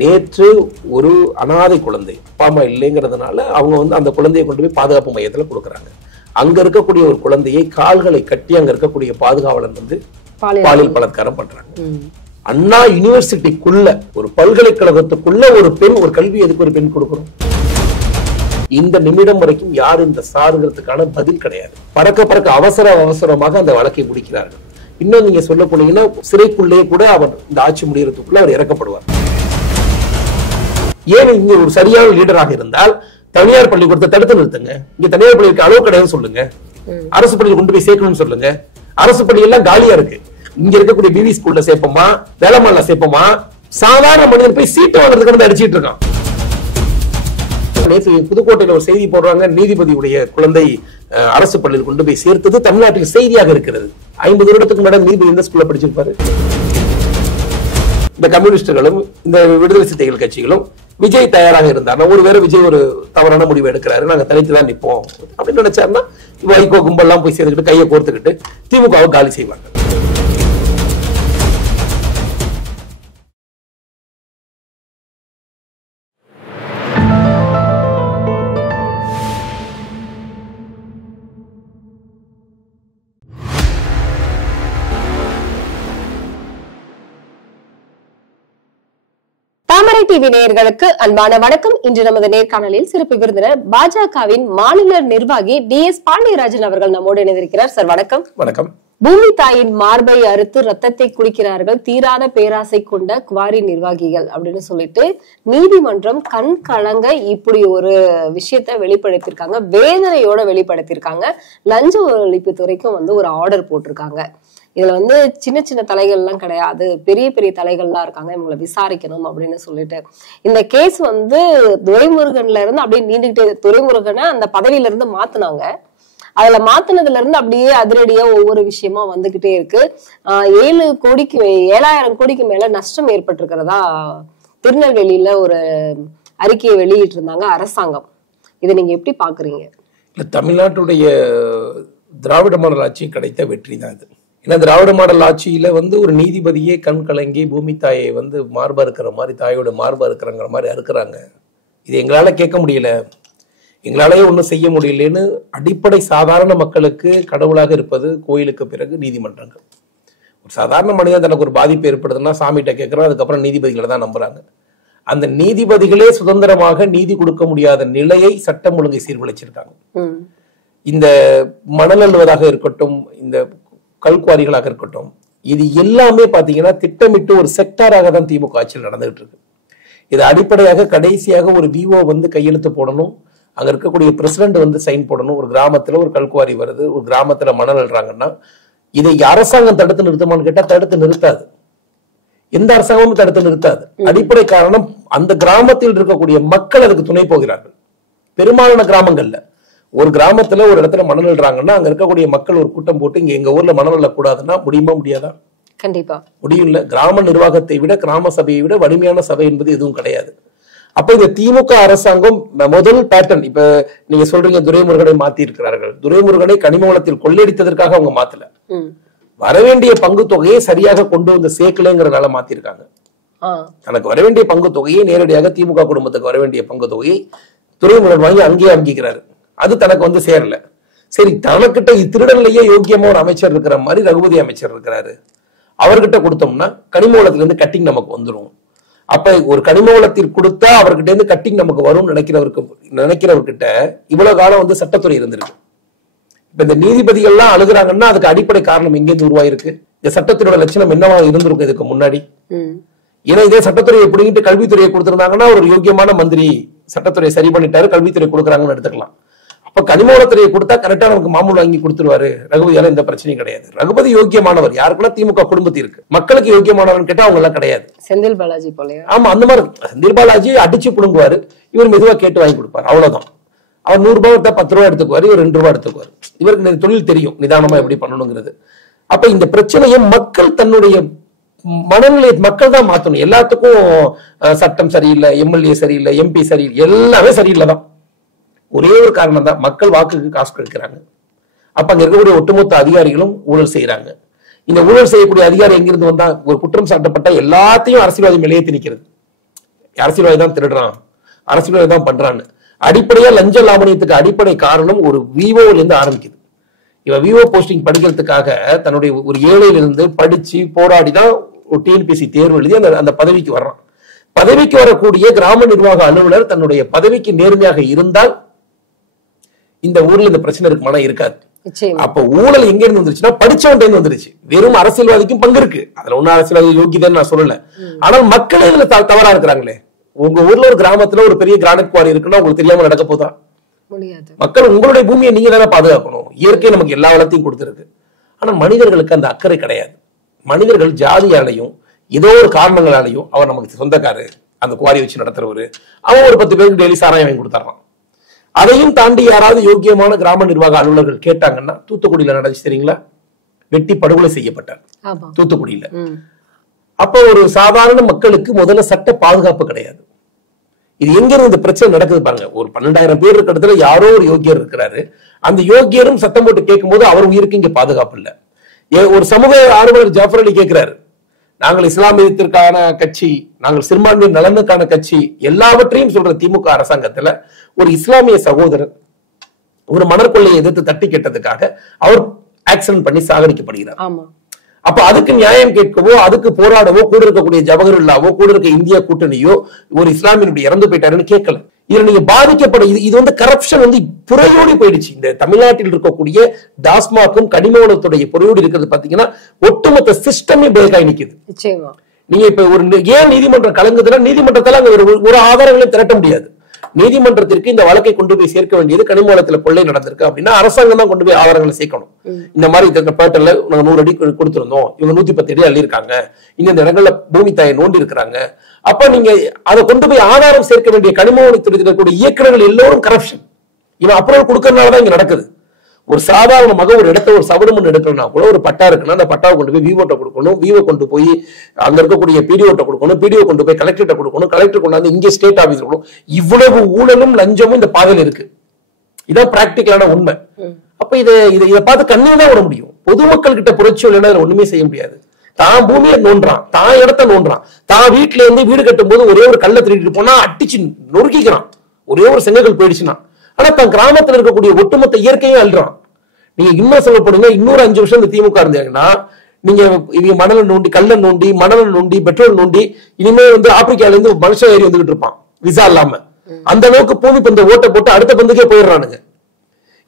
நேற்று ஒரு அனாதை குழந்தை அப்பா அம்மா இல்லைங்கிறதுனால அவங்க வந்து அந்த குழந்தையை கொண்டு போய் பாதுகாப்பு மையத்துல கொடுக்குறாங்க. அங்க இருக்கக்கூடிய ஒரு குழந்தையை கால்களை கட்டி அங்க இருக்கக்கூடிய பாதுகாவலன் வந்து பாலியல் பலாத்காரம் பண்றாங்க. அண்ணா யூனிவர்சிட்டிக்குள்ள ஒரு பல்கலைக்கழகத்துக்குள்ள ஒரு பெண் ஒரு கல்வி எதுக்கு ஒரு பெண் கொடுக்கணும்? இந்த நிமிடம் வரைக்கும் யாரும் இந்த சாருங்கிறதுக்கான பதில் கிடையாது. பறக்க அவசரமாக அந்த வழக்கை முடிக்கிறார்கள். இன்னும் நீங்க சொல்ல போனீங்கன்னா சிறைக்குள்ளே கூட அவர் இந்த ஆட்சி முடியறதுக்குள்ள அவர் இறக்கப்படுவார். ஏன் இங்க ஒரு சரியான லீடராக இருந்தால் தனியார் பள்ளிக்கூடத்தை தடுத்து நிறுத்துங்க. இங்க தனியார் பள்ளிக்கு அளவு கிடையாது சொல்லுங்க. அரசு பள்ளியில் கொண்டு போய் சேர்க்கணும்னு சொல்லுங்க. அரசு பள்ளி எல்லாம் காலியா இருக்கு. இங்க இருக்கக்கூடிய பிவி ஸ்கூல்ல சேர்ப்போமா, வேளமான்ல சேர்ப்போமா, சாதாரண மனிதன் போய் சீட்டு வாங்குறதுக்கு வந்து அடிச்சிட்டு இருக்கான். புதுக்கோட்டையில ஒரு செய்தி போடுறாங்க, நீதிபதியுடைய குழந்தை அரசு பள்ளியில் கொண்டு போய் சேர்த்தது தமிழ்நாட்டில் செய்தியாக இருக்கிறது. 50 வருடத்துக்கு முன்னாடி நீதிபதி எந்த ஸ்கூல்ல படிச்சிருப்பாரு? இந்த கம்யூனிஸ்டுகளும் இந்த விடுதலை சிறுத்தைகள் கட்சிகளும் விஜய் தயாராக இருந்தார், ஒருவேளை விஜய் ஒரு தவறான முடிவு எடுக்கிறாரு, நாங்க தனித்துதான் நிற்போம் அப்படின்னு நினைச்சாருன்னா வைகோ கும்பல்லாம் போய் சேர்த்துக்கிட்டு கையை கோர்த்துக்கிட்டு திமுகவை காலி செய்வாங்க. தாமரை டிவி நேயர்களுக்கு அன்பான வணக்கம். இன்று நமது நேர்காணலில் சிறப்பு விருந்தினர் பாஜகவின் மாநில நிர்வாகி DS பாண்டியராஜன் அவர்கள் நம்மோடு இணைந்திருக்கிறார். சார் வணக்கம். வணக்கம். பூமி தாயின் மார்பை அறுத்து ரத்தத்தை குடிக்கிறார்கள் தீராத பேராசை கொண்ட குவாரி நிர்வாகிகள் அப்படின்னு சொல்லிட்டு நீதிமன்றம் கண் கலங்க இப்படி ஒரு விஷயத்த வெளிப்படுத்திருக்காங்க, வேதனையோட வெளிப்படுத்திருக்காங்க. லஞ்ச ஒழிப்புத்துறைக்கும் வந்து ஒரு ஆர்டர் போட்டிருக்காங்க. இதுல வந்து சின்ன சின்ன தலைகள் எல்லாம் கிடையாது, பெரிய பெரிய தலைகள்லாம் இருக்காங்க, இவங்களை விசாரிக்கணும் அப்படின்னு சொல்லிட்டு இந்த கேஸ் வந்து துரைமுருகன்ல இருந்து அப்படியே நீண்டுகிட்டே, துரைமுருகனை அந்த பதவியில இருந்து மாத்தினாங்க. அதுல மாத்தினதுல இருந்து அப்படியே அதிரடியா ஒவ்வொரு விஷயமா வந்துகிட்டே இருக்கு. 7,000 கோடிக்கு மேல நஷ்டம் ஏற்பட்டிருக்கிறதா திருநெல்வேலியில ஒரு அறிக்கையை வெளியிட்டு இருந்தாங்க அரசாங்கம். இதை நீங்க எப்படி பாக்குறீங்க? தமிழ்நாட்டுடைய திராவிட மாடல் ஆட்சி கிடைத்த வெற்றி தான் இது. ஏன்னா திராவிட மாடல் ஆட்சியில வந்து ஒரு நீதிபதியே கண் கலங்கி பூமி தாயை வந்து மார்பா இருக்கிற மாதிரி, தாயோட மார்பா இருக்கிறங்கிற மாதிரி அறுக்கிறாங்க. இது எங்களால கேட்க முடியல, எங்களாலேயே ஒன்றும் செய்ய முடியலன்னு அடிப்படை சாதாரண மக்களுக்கு கடவுளாக இருப்பது கோயிலுக்கு பிறகு நீதிமன்றங்கள். ஒரு சாதாரண மனிதன் தனக்கு ஒரு பாதிப்பு ஏற்படுதுன்னா சாமிகிட்ட கேட்கிறோம், அதுக்கப்புறம் நீதிபதிகளை தான் நம்புறாங்க. அந்த நீதிபதிகளே சுதந்திரமாக நீதி கொடுக்க முடியாத நிலையை சட்டம் ஒழுங்கை சீர்குலைச்சிருக்காங்க. இந்த மணல் அள்ளுவதாக இருக்கட்டும், இந்த கல்குவாரிகளாக இருக்கட்டும், இது எல்லாமே பாத்தீங்கன்னா திட்டமிட்டு ஒரு செக்டாராக தான் திமுக ஆட்சியில் நடந்துகிட்டு இருக்கு. இது அடிப்படையாக கடைசியாக ஒரு விஓ வந்து கையெழுத்து போடணும், அங்க இருக்கக்கூடிய பிரசிடண்ட் வந்து சைன் போடணும். ஒரு கிராமத்துல ஒரு கல்குவாரி வருது, ஒரு கிராமத்துல மணல் அள்ளுறாங்கன்னா இதை அரசாங்கம் தடுத்து நிறுத்துமான்னு கேட்டா தடுத்து நிறுத்தாது. எந்த அரசாங்கமும் தடுத்து நிறுத்தாது. அடிப்படை காரணம் அந்த கிராமத்தில் இருக்கக்கூடிய மக்கள் அதுக்கு துணை போகிறார்கள். பெரும்பாலான கிராமங்கள்ல ஒரு கிராமத்துல ஒரு இடத்துல மணல் அள்ளுறாங்கன்னா அங்க இருக்கக்கூடிய மக்கள் ஒரு கூட்டம் போட்டு இங்க எங்க ஊர்ல மணல் அள்ளக்கூடாதுன்னா முடியுமா? முடியாதா? கண்டிப்பா முடியும்ல. கிராம நிர்வாகத்தை விட கிராம சபையை விட வலிமையான சபை என்பது எதுவும் கிடையாது. அப்ப இந்த திமுக அரசாங்கம் முதல் பேட்டர்ன், இப்ப நீங்க சொல்றீங்க துரைமுருகனை மாத்தி இருக்கிறார்கள். துரைமுருகனை கனிம வளத்தில் கொள்ளையடித்ததற்காக அவங்க மாத்தல, வரவேண்டிய பங்கு தொகையை சரியாக கொண்டு வந்து சேர்க்கலைங்கிறதால மாத்திருக்காங்க. தனக்கு வரவேண்டிய பங்கு தொகையை நேரடியாக திமுக குடும்பத்துக்கு வரவேண்டிய பங்கு தொகையை துரைமுருகன் வாங்கி அங்கேயே அங்கீக்கிறாரு. அது தனக்கு வந்து சேரல. சரி, தனக்கிட்ட திருடன்லயே யோக்கியமா ஒரு அமைச்சர் இருக்கிற மாதிரி ரகுபதி அமைச்சர் இருக்கிறாரு, அவர்கிட்ட கொடுத்தோம்னா கனிம வளத்துல இருந்து கட்டிங் நமக்கு வந்துடும். அப்ப ஒரு கனிம வளத்தில் கொடுத்தா அவர்கிட்ட இருந்து கட்டிங் நமக்கு வரும் நினைக்கிறவர்கிட்ட இவ்வளவு காலம் வந்து சட்டத்துறை இருந்திருக்கு. இப்ப இந்த நீதிபதிகள்லாம் அழுகுறாங்கன்னா அதுக்கு அடிப்படை காரணம் எங்கேருந்து உருவாயிருக்கு? இந்த சட்டத்துறையோட லட்சணம் என்னவா இருந்திருக்கும் இதுக்கு முன்னாடி? ஏன்னா இதே சட்டத்துறையை பிடிங்கிட்டு கல்வித்துறையை கொடுத்திருந்தாங்கன்னா ஒரு யோக்கியமான மந்திரி சட்டத்துறையை சரி பண்ணிட்டாரு, கல்வித்துறை கொடுக்குறாங்கன்னு எடுத்துக்கலாம். அப்ப கனிம வளத்துறையை கொடுத்தா கரெக்டா நமக்கு மாமூல் வாங்கி கொடுத்துருவாரு ரகுபதியால, எந்த பிரச்சனையும் கிடையாது. ரகுபதி யோக்கியமானவர், யாருக்குன்னா திமுக குடும்பத்தில் இருக்கு. மக்களுக்கு யோக்கியமானவன் கேட்டா அவங்க எல்லாம் கிடையாது. செந்தில் பாலாஜி போலயா? ஆமா, அந்த மாதிரி செந்தில் பாலாஜி அடிச்சு புடுங்குவாரு, இவர் மெதுவா கேட்டு வாங்கி கொடுப்பாரு, அவ்வளவுதான். அவர் 100 ரூபாய் எடுத்தா 10 ரூபாய் எடுத்துக்குவாரு, இவர் 2 ரூபாய் எடுத்துக்குவாரு. இவருக்கு தொழில் தெரியும், நிதானமா எப்படி பண்ணணுங்கிறது. அப்ப இந்த பிரச்சனையை மக்கள் தன்னுடைய மனநிலையை மக்கள் தான் மாத்தணும். எல்லாத்துக்கும் சட்டம் சரியில்லை, எம்எல்ஏ சரியில்லை, எம்பி சரியில்லை, எல்லாமே சரியில்லைதான். ஒரே ஒரு காரணம் தான், மக்கள் வாக்குக்கு காசு கொடுக்கிறாங்க. அப்ப அங்க இருக்கக்கூடிய ஒட்டுமொத்த அதிகாரிகளும் ஊழல் செய்யறாங்க. இந்த ஊழல் செய்யக்கூடிய அதிகாரி எங்கிருந்து வந்தா? ஒரு குற்றம் சாட்டப்பட்ட எல்லாத்தையும் அரசியல்வாதி மேலேயே திணிக்கிறது. அரசியல்வாதி தான் திருடுறான், அரசியல்வாதி தான் பண்றான்னு. அடிப்படையா லஞ்ச லாவணியத்துக்கு அடிப்படை காரணம் ஒரு விவோல இருந்து ஆரம்பிக்குது. இவன் விவோ போஸ்டிங் படிக்கிறதுக்காக தன்னுடைய ஒரு ஏழையிலிருந்து படிச்சு போராடி தான் ஒரு டிஎன்பிஎஸ்சி தேர்வு எழுதி அந்த பதவிக்கு வர்றான். பதவிக்கு வரக்கூடிய கிராம நிர்வாக அலுவலர் தன்னுடைய பதவிக்கு நேர்மையாக இருந்தால் இந்த ஊர்ல இந்த பிரச்சனை இருக்குமானா இருக்காது. அப்ப ஊழல் எங்க இருந்து வந்துருச்சுன்னா படிச்சவன் வந்துருச்சு. வெறும் அரசியல்வாதிக்கும் பங்கு இருக்கு, அதுல ஒன்னும் அரசியல்வாதி யோகிதான் நான் சொல்லல. ஆனால் மக்களே இதுல தவறா இருக்கிறாங்களே. உங்க ஊர்ல ஒரு கிராமத்துல ஒரு பெரிய கிரானைட் குவாரி இருக்குன்னா உங்களுக்கு தெரியாம நடக்க போதா? மக்கள் உங்களுடைய பூமியை நீங்க தானே பாதுகாக்கணும். இயற்கை நமக்கு எல்லா வளத்தையும் கொடுத்திருக்கு. ஆனா மனிதர்களுக்கு அந்த அக்கறை கிடையாது. மனிதர்கள் ஜாதியாலையும் ஏதோ ஒரு காரணங்களாலையும் அவர் நமக்கு சொந்தக்காரு, அந்த குவாரி வச்சு நடத்துறவரு, அவன் ஒரு 10 பேருக்கு டெய்லி சாராயம் வாங்கி கொடுத்துறான். அதையும் தாண்டி யாராவது யோக்கியமான கிராம நிர்வாக அலுவலர்கள் கேட்டாங்கன்னா, தூத்துக்குடியில நடந்துச்சு தெரியுங்களா, வெட்டி படுகொலை செய்யப்பட்டார் தூத்துக்குடியில. அப்ப ஒரு சாதாரண மக்களுக்கு முதல்ல சட்ட பாதுகாப்பு கிடையாது. இது எங்க இருந்து இந்த பிரச்சனை நடக்குது பாருங்க. ஒரு 12,000 பேர் இருக்கிற இடத்துல யாரோ ஒரு யோகியர் இருக்கிறாரு. அந்த யோகியரும் சத்தம் போட்டு கேட்கும் போது அவர் உயிருக்கு இங்க பாதுகாப்பு இல்ல. ஒரு சமூக ஆர்வலர் ஜாஃபர் அலி கேட்கிறாரு, நாங்கள் இஸ்லாமியத்திற்கான கட்சி, நாங்கள் சிறுபான்மையின் நலனுக்கான கட்சி, எல்லாவற்றையும் சொல்ற திமுக அரசாங்கத்துல ஒரு இஸ்லாமிய சகோதரர் ஒரு மணற்கொள்ளையை எதிர்த்து தட்டி கேட்டதுக்காக அவர் ஆக்சிடென்ட் பண்ணி சாகடிக்கப்படுகிறார். அப்ப அதுக்கு நியாயம் கேட்கவோ அதுக்கு போராடவோ கூட இருக்கக்கூடிய ஜவஹர்லாவோ கூட இருக்க இந்தியா கூட்டணியோ ஒரு இஸ்லாமியனுடைய இறந்து போயிட்டாருன்னு கேட்கல. இதுல நீங்க பாதிக்கப்பட இது வந்து கரப்ஷன் வந்து புறையோடி போயிடுச்சு. இந்த தமிழ்நாட்டில் இருக்கக்கூடிய டாஸ்மாக்கும் கனிமவளத்துடைய புறையோடி இருக்கிறது பாத்தீங்கன்னா ஒட்டுமொத்த சிஸ்டமே பிரேக் ஆகி நிக்குது. நீங்க இப்ப ஒரு ஏன் நீதிமன்றம் கலங்குதுன்னா, நீதிமன்றத்தால அங்க ஒரு ஆதாரங்களையும் திரட்ட முடியாது. நீதிமன்றத்திற்கு இந்த வழக்கை கொண்டு போய் சேர்க்க வேண்டியது கனிமவளத்துல கொள்ளை நடந்திருக்கு அப்படின்னா அரசாங்கம் தான் கொண்டு போய் ஆதாரங்களை சேர்க்கணும். இந்த மாதிரி பேட்டர்ல நாங்க 100 அடி கொடுத்திருந்தோம், இவங்க 110 அடி அள்ளி இருக்காங்க, இந்த இடங்கள்ல பூமி தாயை நோண்டி இருக்கிறாங்க. அப்ப நீங்க அதை கொண்டு போய் ஆதாரம் சேர்க்க வேண்டிய கனிமவளத்துறையில் இருக்கக்கூடிய இயக்குநர்கள் எல்லோரும் கரப்ஷன். இவன் அப்ரூவல் கொடுக்கறதுனாலதான் இங்க நடக்குது. ஒரு சாதாரணமாக ஒரு இடத்த ஒரு சவடு எடுக்கணும்னா கூட ஒரு பட்டா இருக்குன்னா அந்த பட்டாவை கொண்டு போய் விவோட்ட கொடுக்கணும், விவோ கொண்டு போய் அங்க இருக்கக்கூடிய பிடிஓட்ட கொடுக்கணும், பிடிஓ கொண்டு போய் கலெக்டர்கிட்ட கொடுக்கணும், கலெக்டர் கொண்டாந்து இங்கே ஸ்டேட் ஆபீஸ் கொடுக்கணும். இவ்வளவு ஊழலும் லஞ்சமும் இந்த பாதையில் இருக்கு. இதான் பிராக்டிக்கலான உண்மை. அப்ப இதை பார்த்து கண்ணீர் தான் விட முடியும். பொதுமக்கள் கிட்ட புரட்சி இல்லைன்னா ஒண்ணுமே செய்ய முடியாது. தான் பூமியை நோன்றான், தான் இடத்த நோன்றான், தான் வீட்டுல இருந்து வீடு கட்டும் போது ஒரே ஒரு கல்லை திருடிட்டு போனா அடிச்சு நொறுக்கிக்கிறான், ஒரே ஒரு செங்கல் போயிடுச்சுன்னா. ஆனா தன் கிராமத்தில் இருக்கக்கூடிய ஒட்டுமொத்த இயற்கையும் அல்றான். நீங்க இன்னும் சொல்லப்படுங்க, இன்னொரு 5 வருஷம் இந்த திமுக இருந்தாங்கன்னா நீங்க இவங்க மணலை நோண்டி, கல்லை நோண்டி, மணலை நோண்டி, பெட்ரோல் நோண்டி, இனிமே வந்து ஆப்பிரிக்கால இருந்து மனுஷன் ஏறி வந்துகிட்டு இருப்பான் விசா இல்லாம. அந்த அளவுக்கு பூமி பந்த ஓட்ட போட்டு அடுத்த பந்துக்கே போயிடுறானுங்க.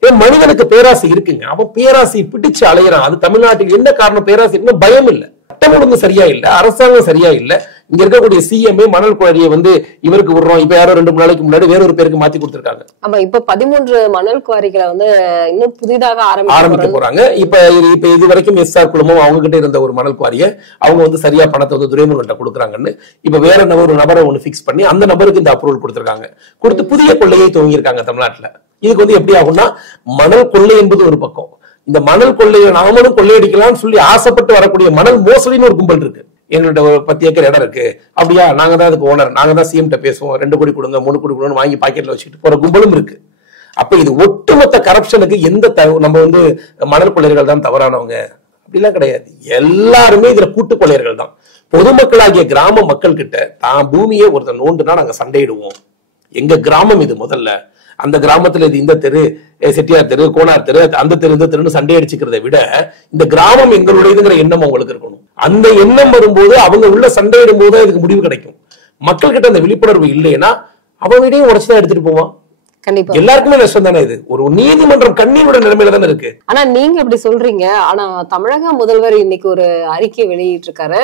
ஏன் மனிதனுக்கு பேராசை இருக்குங்க. அவன் பேராசை பிடிச்சு அலையிறான். அது தமிழ்நாட்டில் என்ன காரணம்? பேராசை இருக்குன்னு பயம் இல்ல, சட்டம் ஒழுங்கு சரியா இல்ல, அரசாங்கம் சரியா இல்ல. இங்க இருக்கக்கூடிய சிஎம்ஏ மணல் குவாரியை வந்து இவருக்கு விடுறோம், இப்ப யாரோ 2 நாளைக்கு முன்னாடி வேறொரு பேருக்கு மாத்தி கொடுத்திருக்காங்க. ஆமா, இப்ப 13 மணல் குவாரிகளை வந்து இன்னும் புதிதாக ஆரம்பிக்க போறாங்க. இப்ப இது வரைக்கும் எஸ்ஆர் குழுமம் அவங்க கிட்ட இருந்த ஒரு மணல் குவாரியை அவங்க வந்து சரியா பணத்தை வந்து துரைமுருகன்ட்ட கொடுக்குறாங்கன்னு இப்ப வேற ஒரு நபரை ஒண்ணு பிக்ஸ் பண்ணி அந்த நபருக்கு இந்த அப்ரூவல் கொடுத்திருக்காங்க. கொடுத்து புதிய கொள்ளையை துவங்கி இருக்காங்க தமிழ்நாட்டுல. இதுக்கு வந்து எப்படி ஆகும்னா, மணல் கொள்ளை என்பது ஒரு பக்கம், இந்த மணல் கொள்ளையை நாமளும் கொள்ளையடிக்கலாம்னு சொல்லி ஆசைப்பட்டு வரக்கூடிய மணல் மோசடின்னு ஒரு கும்பல் இருக்கு. எங்கள்கிட்ட ஒரு 10 ஏக்கர் இடம் இருக்கு, அப்படியா நாங்க தான் அதுக்கு ஓனர், நாங்க தான் சிஎம் பேசுவோம், 2 கோடி கொடுங்க 3 கோடி கொடுங்க வாங்கி பாக்கெட்ல வச்சுட்டு போற கும்பலும் இருக்கு. அப்ப இது ஒட்டுமொத்த கரப்ஷனுக்கு நம்ம வந்து மணல் கொள்ளையர்கள் தான் தவறானவங்க அப்படிலாம் கிடையாது. எல்லாருமே இதுல கூட்டு கொள்ளையர்கள் தான். பொதுமக்களாகிய கிராம மக்கள் கிட்ட தான் பூமியை ஒருத்தர் நோண்டுனா நாங்க சண்டையிடுவோம். எங்க கிராமம் இது, முதல்ல அந்த கிராமத்துல இது இந்த தெரு, செட்டியார் தெரு, கோனார் தெரு, அந்த தெரு இந்த தெருன்னு சண்டை அடிச்சுக்கிறத விட இந்த கிராமம் எங்களுடையதுங்கிற எண்ணம் அவங்களுக்கு இருக்கணும். அந்த எண்ணம் வரும்போது அவங்க உள்ள சண்டையிடும் போது இதுக்கு முடிவு கிடைக்கும். மக்கள் கிட்ட அந்த விழிப்புணர்வு இல்லைன்னா அவன் வீடையும் உடச்சுதான் எடுத்துட்டு போவான். கண்டிப்பா எல்லாருக்குமே நஷ்டம் தானே. இது ஒரு நீதிமன்றம் கண்ணீரோட நிலைமையில தானே இருக்கு. ஆனா நீங்க இப்படி சொல்றீங்க, ஆனா தமிழக முதல்வர் இன்னைக்கு ஒரு அறிக்கை வெளியிட்டு இருக்காரு.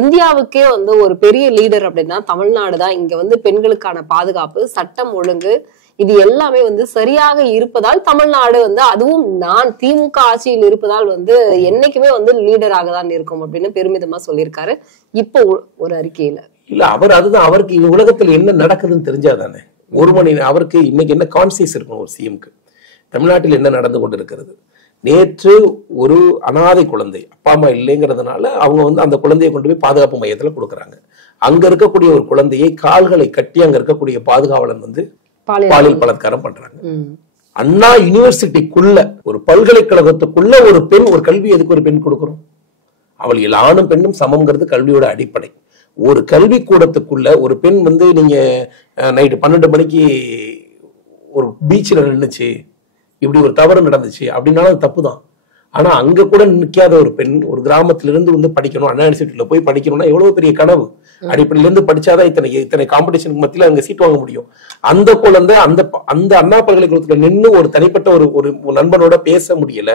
இந்தியாவுக்கே வந்து ஒரு பெரிய லீடர் அப்படின்னா தமிழ்நாடு தான். இங்க வந்து பெண்களுக்கான பாதுகாப்பு, சட்டம் ஒழுங்கு, இது எல்லாமே வந்து சரியாக இருப்பதால் தமிழ்நாடு வந்து, அதுவும் நான் திமுக ஆட்சியில் இருப்பதால் வந்து என்னைக்குமே வந்து லீடராக தான் இருக்கும் அப்படின்னு பெருமிதமா சொல்லியிருக்காரு இப்போ ஒரு அறிக்கையில. இல்ல அதுதான் அவருக்கு உலகத்துல என்ன நடக்குதுன்னு தெரிஞ்சாதானே அவருக்கு இன்னைக்கு என்ன கான்சியஸ் இருக்கணும். ஒரு சிஎம்க்கு தமிழ்நாட்டில் என்ன நடந்து கொண்டு இருக்கிறது. நேற்று ஒரு அனாதை குழந்தை, அப்பா அம்மா இல்லைங்கிறதுனால அவங்க வந்து அந்த குழந்தையை கொண்டு போய் பாதுகாப்பு மையத்துல கொடுக்குறாங்க. அங்க இருக்கக்கூடிய ஒரு குழந்தையை கால்களை கட்டி அங்க இருக்கக்கூடிய பாதுகாவலன் வந்து பாலியல் பலாத்காரம் பண்றாங்க. அண்ணா யூனிவர்சிட்டிக்குள்ள, ஒரு பல்கலைக்கழகத்துக்குள்ள ஒரு பெண், ஒரு கல்வி எதுக்கு ஒரு பெண் கொடுக்கிறோம்? அவள் ஆணும் பெண்ணும் சமம்ங்கிறது கல்வியோட அடிப்படை. ஒரு கல்வி கூடத்துக்குள்ள ஒரு பெண் வந்து நீங்க நைட்டு 12 மணிக்கு ஒரு பீச்சில் நின்றுச்சு, இப்படி ஒரு தவறு நடந்துச்சு அப்படின்னாலும் அது தப்பு தான். ஆனா அங்க கூட நிக்காத ஒரு பெண் ஒரு கிராமத்திலிருந்து வந்து படிக்கணும், அண்ணா யூனிவர்சிட்டியில போய் படிக்கணும்னா எவ்வளவு பெரிய கனவு. அடிப்படையில இருந்து படிச்சாதான் இத்தனை காம்படிஷனுக்கு மத்தியில அங்க சீட் வாங்க முடியும். அந்த குழந்தை அந்த அண்ணா பல்கலைக்கழகத்துல நின்று ஒரு தனிப்பட்ட ஒரு நண்பனோட பேச முடியல,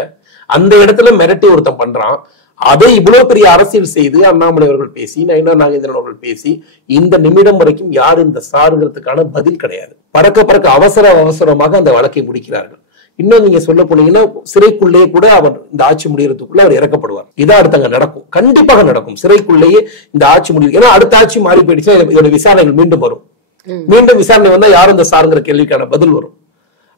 அந்த இடத்துல மிரட்டி ஒருத்தன் பண்றான். அதை இவ்வளவு பெரிய அரசியல் செய்து அண்ணாமலை அவர்கள் பேசி, நயினா நாகேந்திரன் அவர்கள் பேசி, இந்த நிமிடம் வரைக்கும் யார் இந்த சாருங்கிறதுக்கான பதில் கிடையாது. பறக்க அவசரமாக அந்த வழக்கை முடிக்கிறார்கள். இன்னும் நீங்க சொல்ல போனீங்கன்னா சிறைக்குள்ளேயே கூட அவர் இந்த ஆட்சி முடியறதுக்குள்ள அவர் இறக்கப்படுவார். இதான் அடுத்தங்க நடக்கும், கண்டிப்பாக நடக்கும். சிறைக்குள்ளேயே இந்த ஆட்சி முடியும். ஏன்னா அடுத்த ஆட்சி மாறி போயிடுச்சு, இதோட விசாரணைகள் மீண்டும் வரும். மீண்டும் விசாரணை வந்தா யாரும் இந்த சாருங்கிற கேள்விக்கான பதில் வரும்.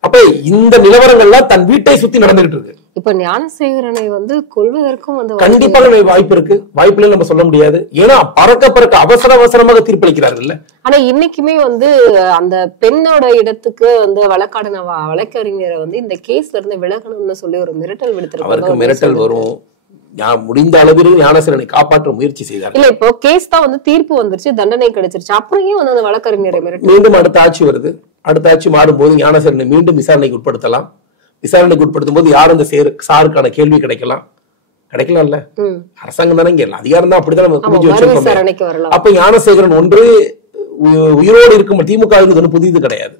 அப்ப இந்த நிலவரங்கள்லாம் தன் வீட்டை சுத்தி நடந்துகிட்டு இருக்கு. இப்ப ஞானசேகரனை வந்து கொள்வதற்கும் வந்து கண்டிப்பாக வாய்ப்பு இருக்கு. வாய்ப்புல நம்ம சொல்ல முடியாது. ஏன்னா பறக்க அவசரமாக தீர்ப்பளிக்கிறார்கள். ஆனா இன்னைக்குமே வந்து அந்த பெண்ணோட இடத்துக்கு வந்து வழக்கறிஞரை வந்து இந்த கேஸ்ல இருந்து விலகணும்னு சொல்லி ஒரு மிரட்டல் விடுத்திருக்காங்க. அவருக்கு மிரட்டல் வரும். முடிந்த அளவில் ஞானசேகரனை காப்பாற்ற முயற்சி செய்தார். இல்ல இப்போ கேஸ் தான் வந்து தீர்ப்பு வந்துருச்சு, தண்டனை கிடைச்சிருச்சு, அப்புறம் ஏன் வந்து அந்த வழக்கறிஞரை மிரட்டல்? மீண்டும் அடுத்த ஆட்சி வருது. அடுத்த ஆட்சி மாறும்போது ஞானசேகரனை மீண்டும் விசாரணைக்கு உட்படுத்தலாம். விசாரணைக்கு உட்படுத்தும் போது யாரும் இந்த சாருக்கான கேள்வி கிடைக்கலாம்ல. அரசாங்கம் தானே இங்க அதிகாரம் தான், அப்படிதான். அப்ப ஞானசேகரன் ஒன்று உயிரோடு இருக்கும். திமுக புதிது கிடையாது.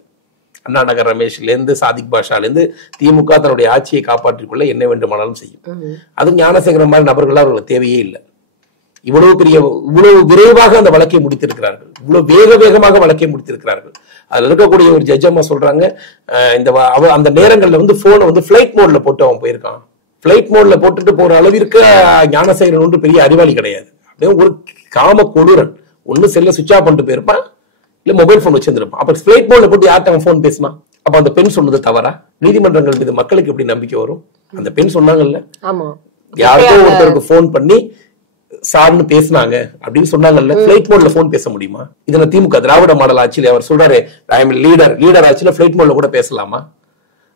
அண்ணா நகர் ரமேஷ்ல இருந்து சாதிக் பாஷால இருந்து திமுக தன்னுடைய ஆட்சியை காப்பாற்றிக் கொள்ள என்ன வேண்டுமானாலும் செய்யும். அது ஞானசேகரன் மாதிரி நபர்கள் அவர்களுக்கு தேவையே இல்லை. இவ்வளவு விரைவாக அந்த வழக்கை முடித்திருக்கிறார்கள், இவ்வளவு வேகமாக வழக்கை முடித்திருக்கிறார்கள். அதுல இருக்கக்கூடிய ஒரு ஜட்ஜம்மா சொல்றாங்க, அந்த நேரங்கள்ல வந்து போனை வந்து பிளைட் மோட்ல போட்டு அவன் போயிருக்கான். பிளைட் மோட்ல போட்டுட்டு போற அளவிற்கு ஞானசேகரன் ஒன்று பெரிய அறிவாளி கிடையாது. அப்படியே ஒரு காம கொடூரன். ஒண்ணு செல்ல சுவிட்ச் ஆஃப் பண்ணிட்டு போயிருப்பான், இல்ல மொபைல் போன் வச்சிருந்திருப்பான். அப்ப பிளைட் மோட்ல போட்டு யார்கிட்ட அவன் போன் பேசினா அப்ப அந்த பெண் சொன்னது தவறா? நீதிமன்றங்கள் மீது மக்களுக்கு எப்படி நம்பிக்கை வரும்? அந்த பெண் சொன்னாங்கல்ல, யாருக்கோ ஒருத்தருக்கு போன் பண்ணி சார்னு பேசினாங்க அப்படின்னு சொன்னாங்கல்ல, பிளைட் மோட்ல போன் பேச முடியுமா? இதுல திமுக திராவிட மாடல் ஆட்சியில அவர் சொல்றாரு லீடர் ஆட்சியில பிளைட் மோட்ல கூட பேசலாமா?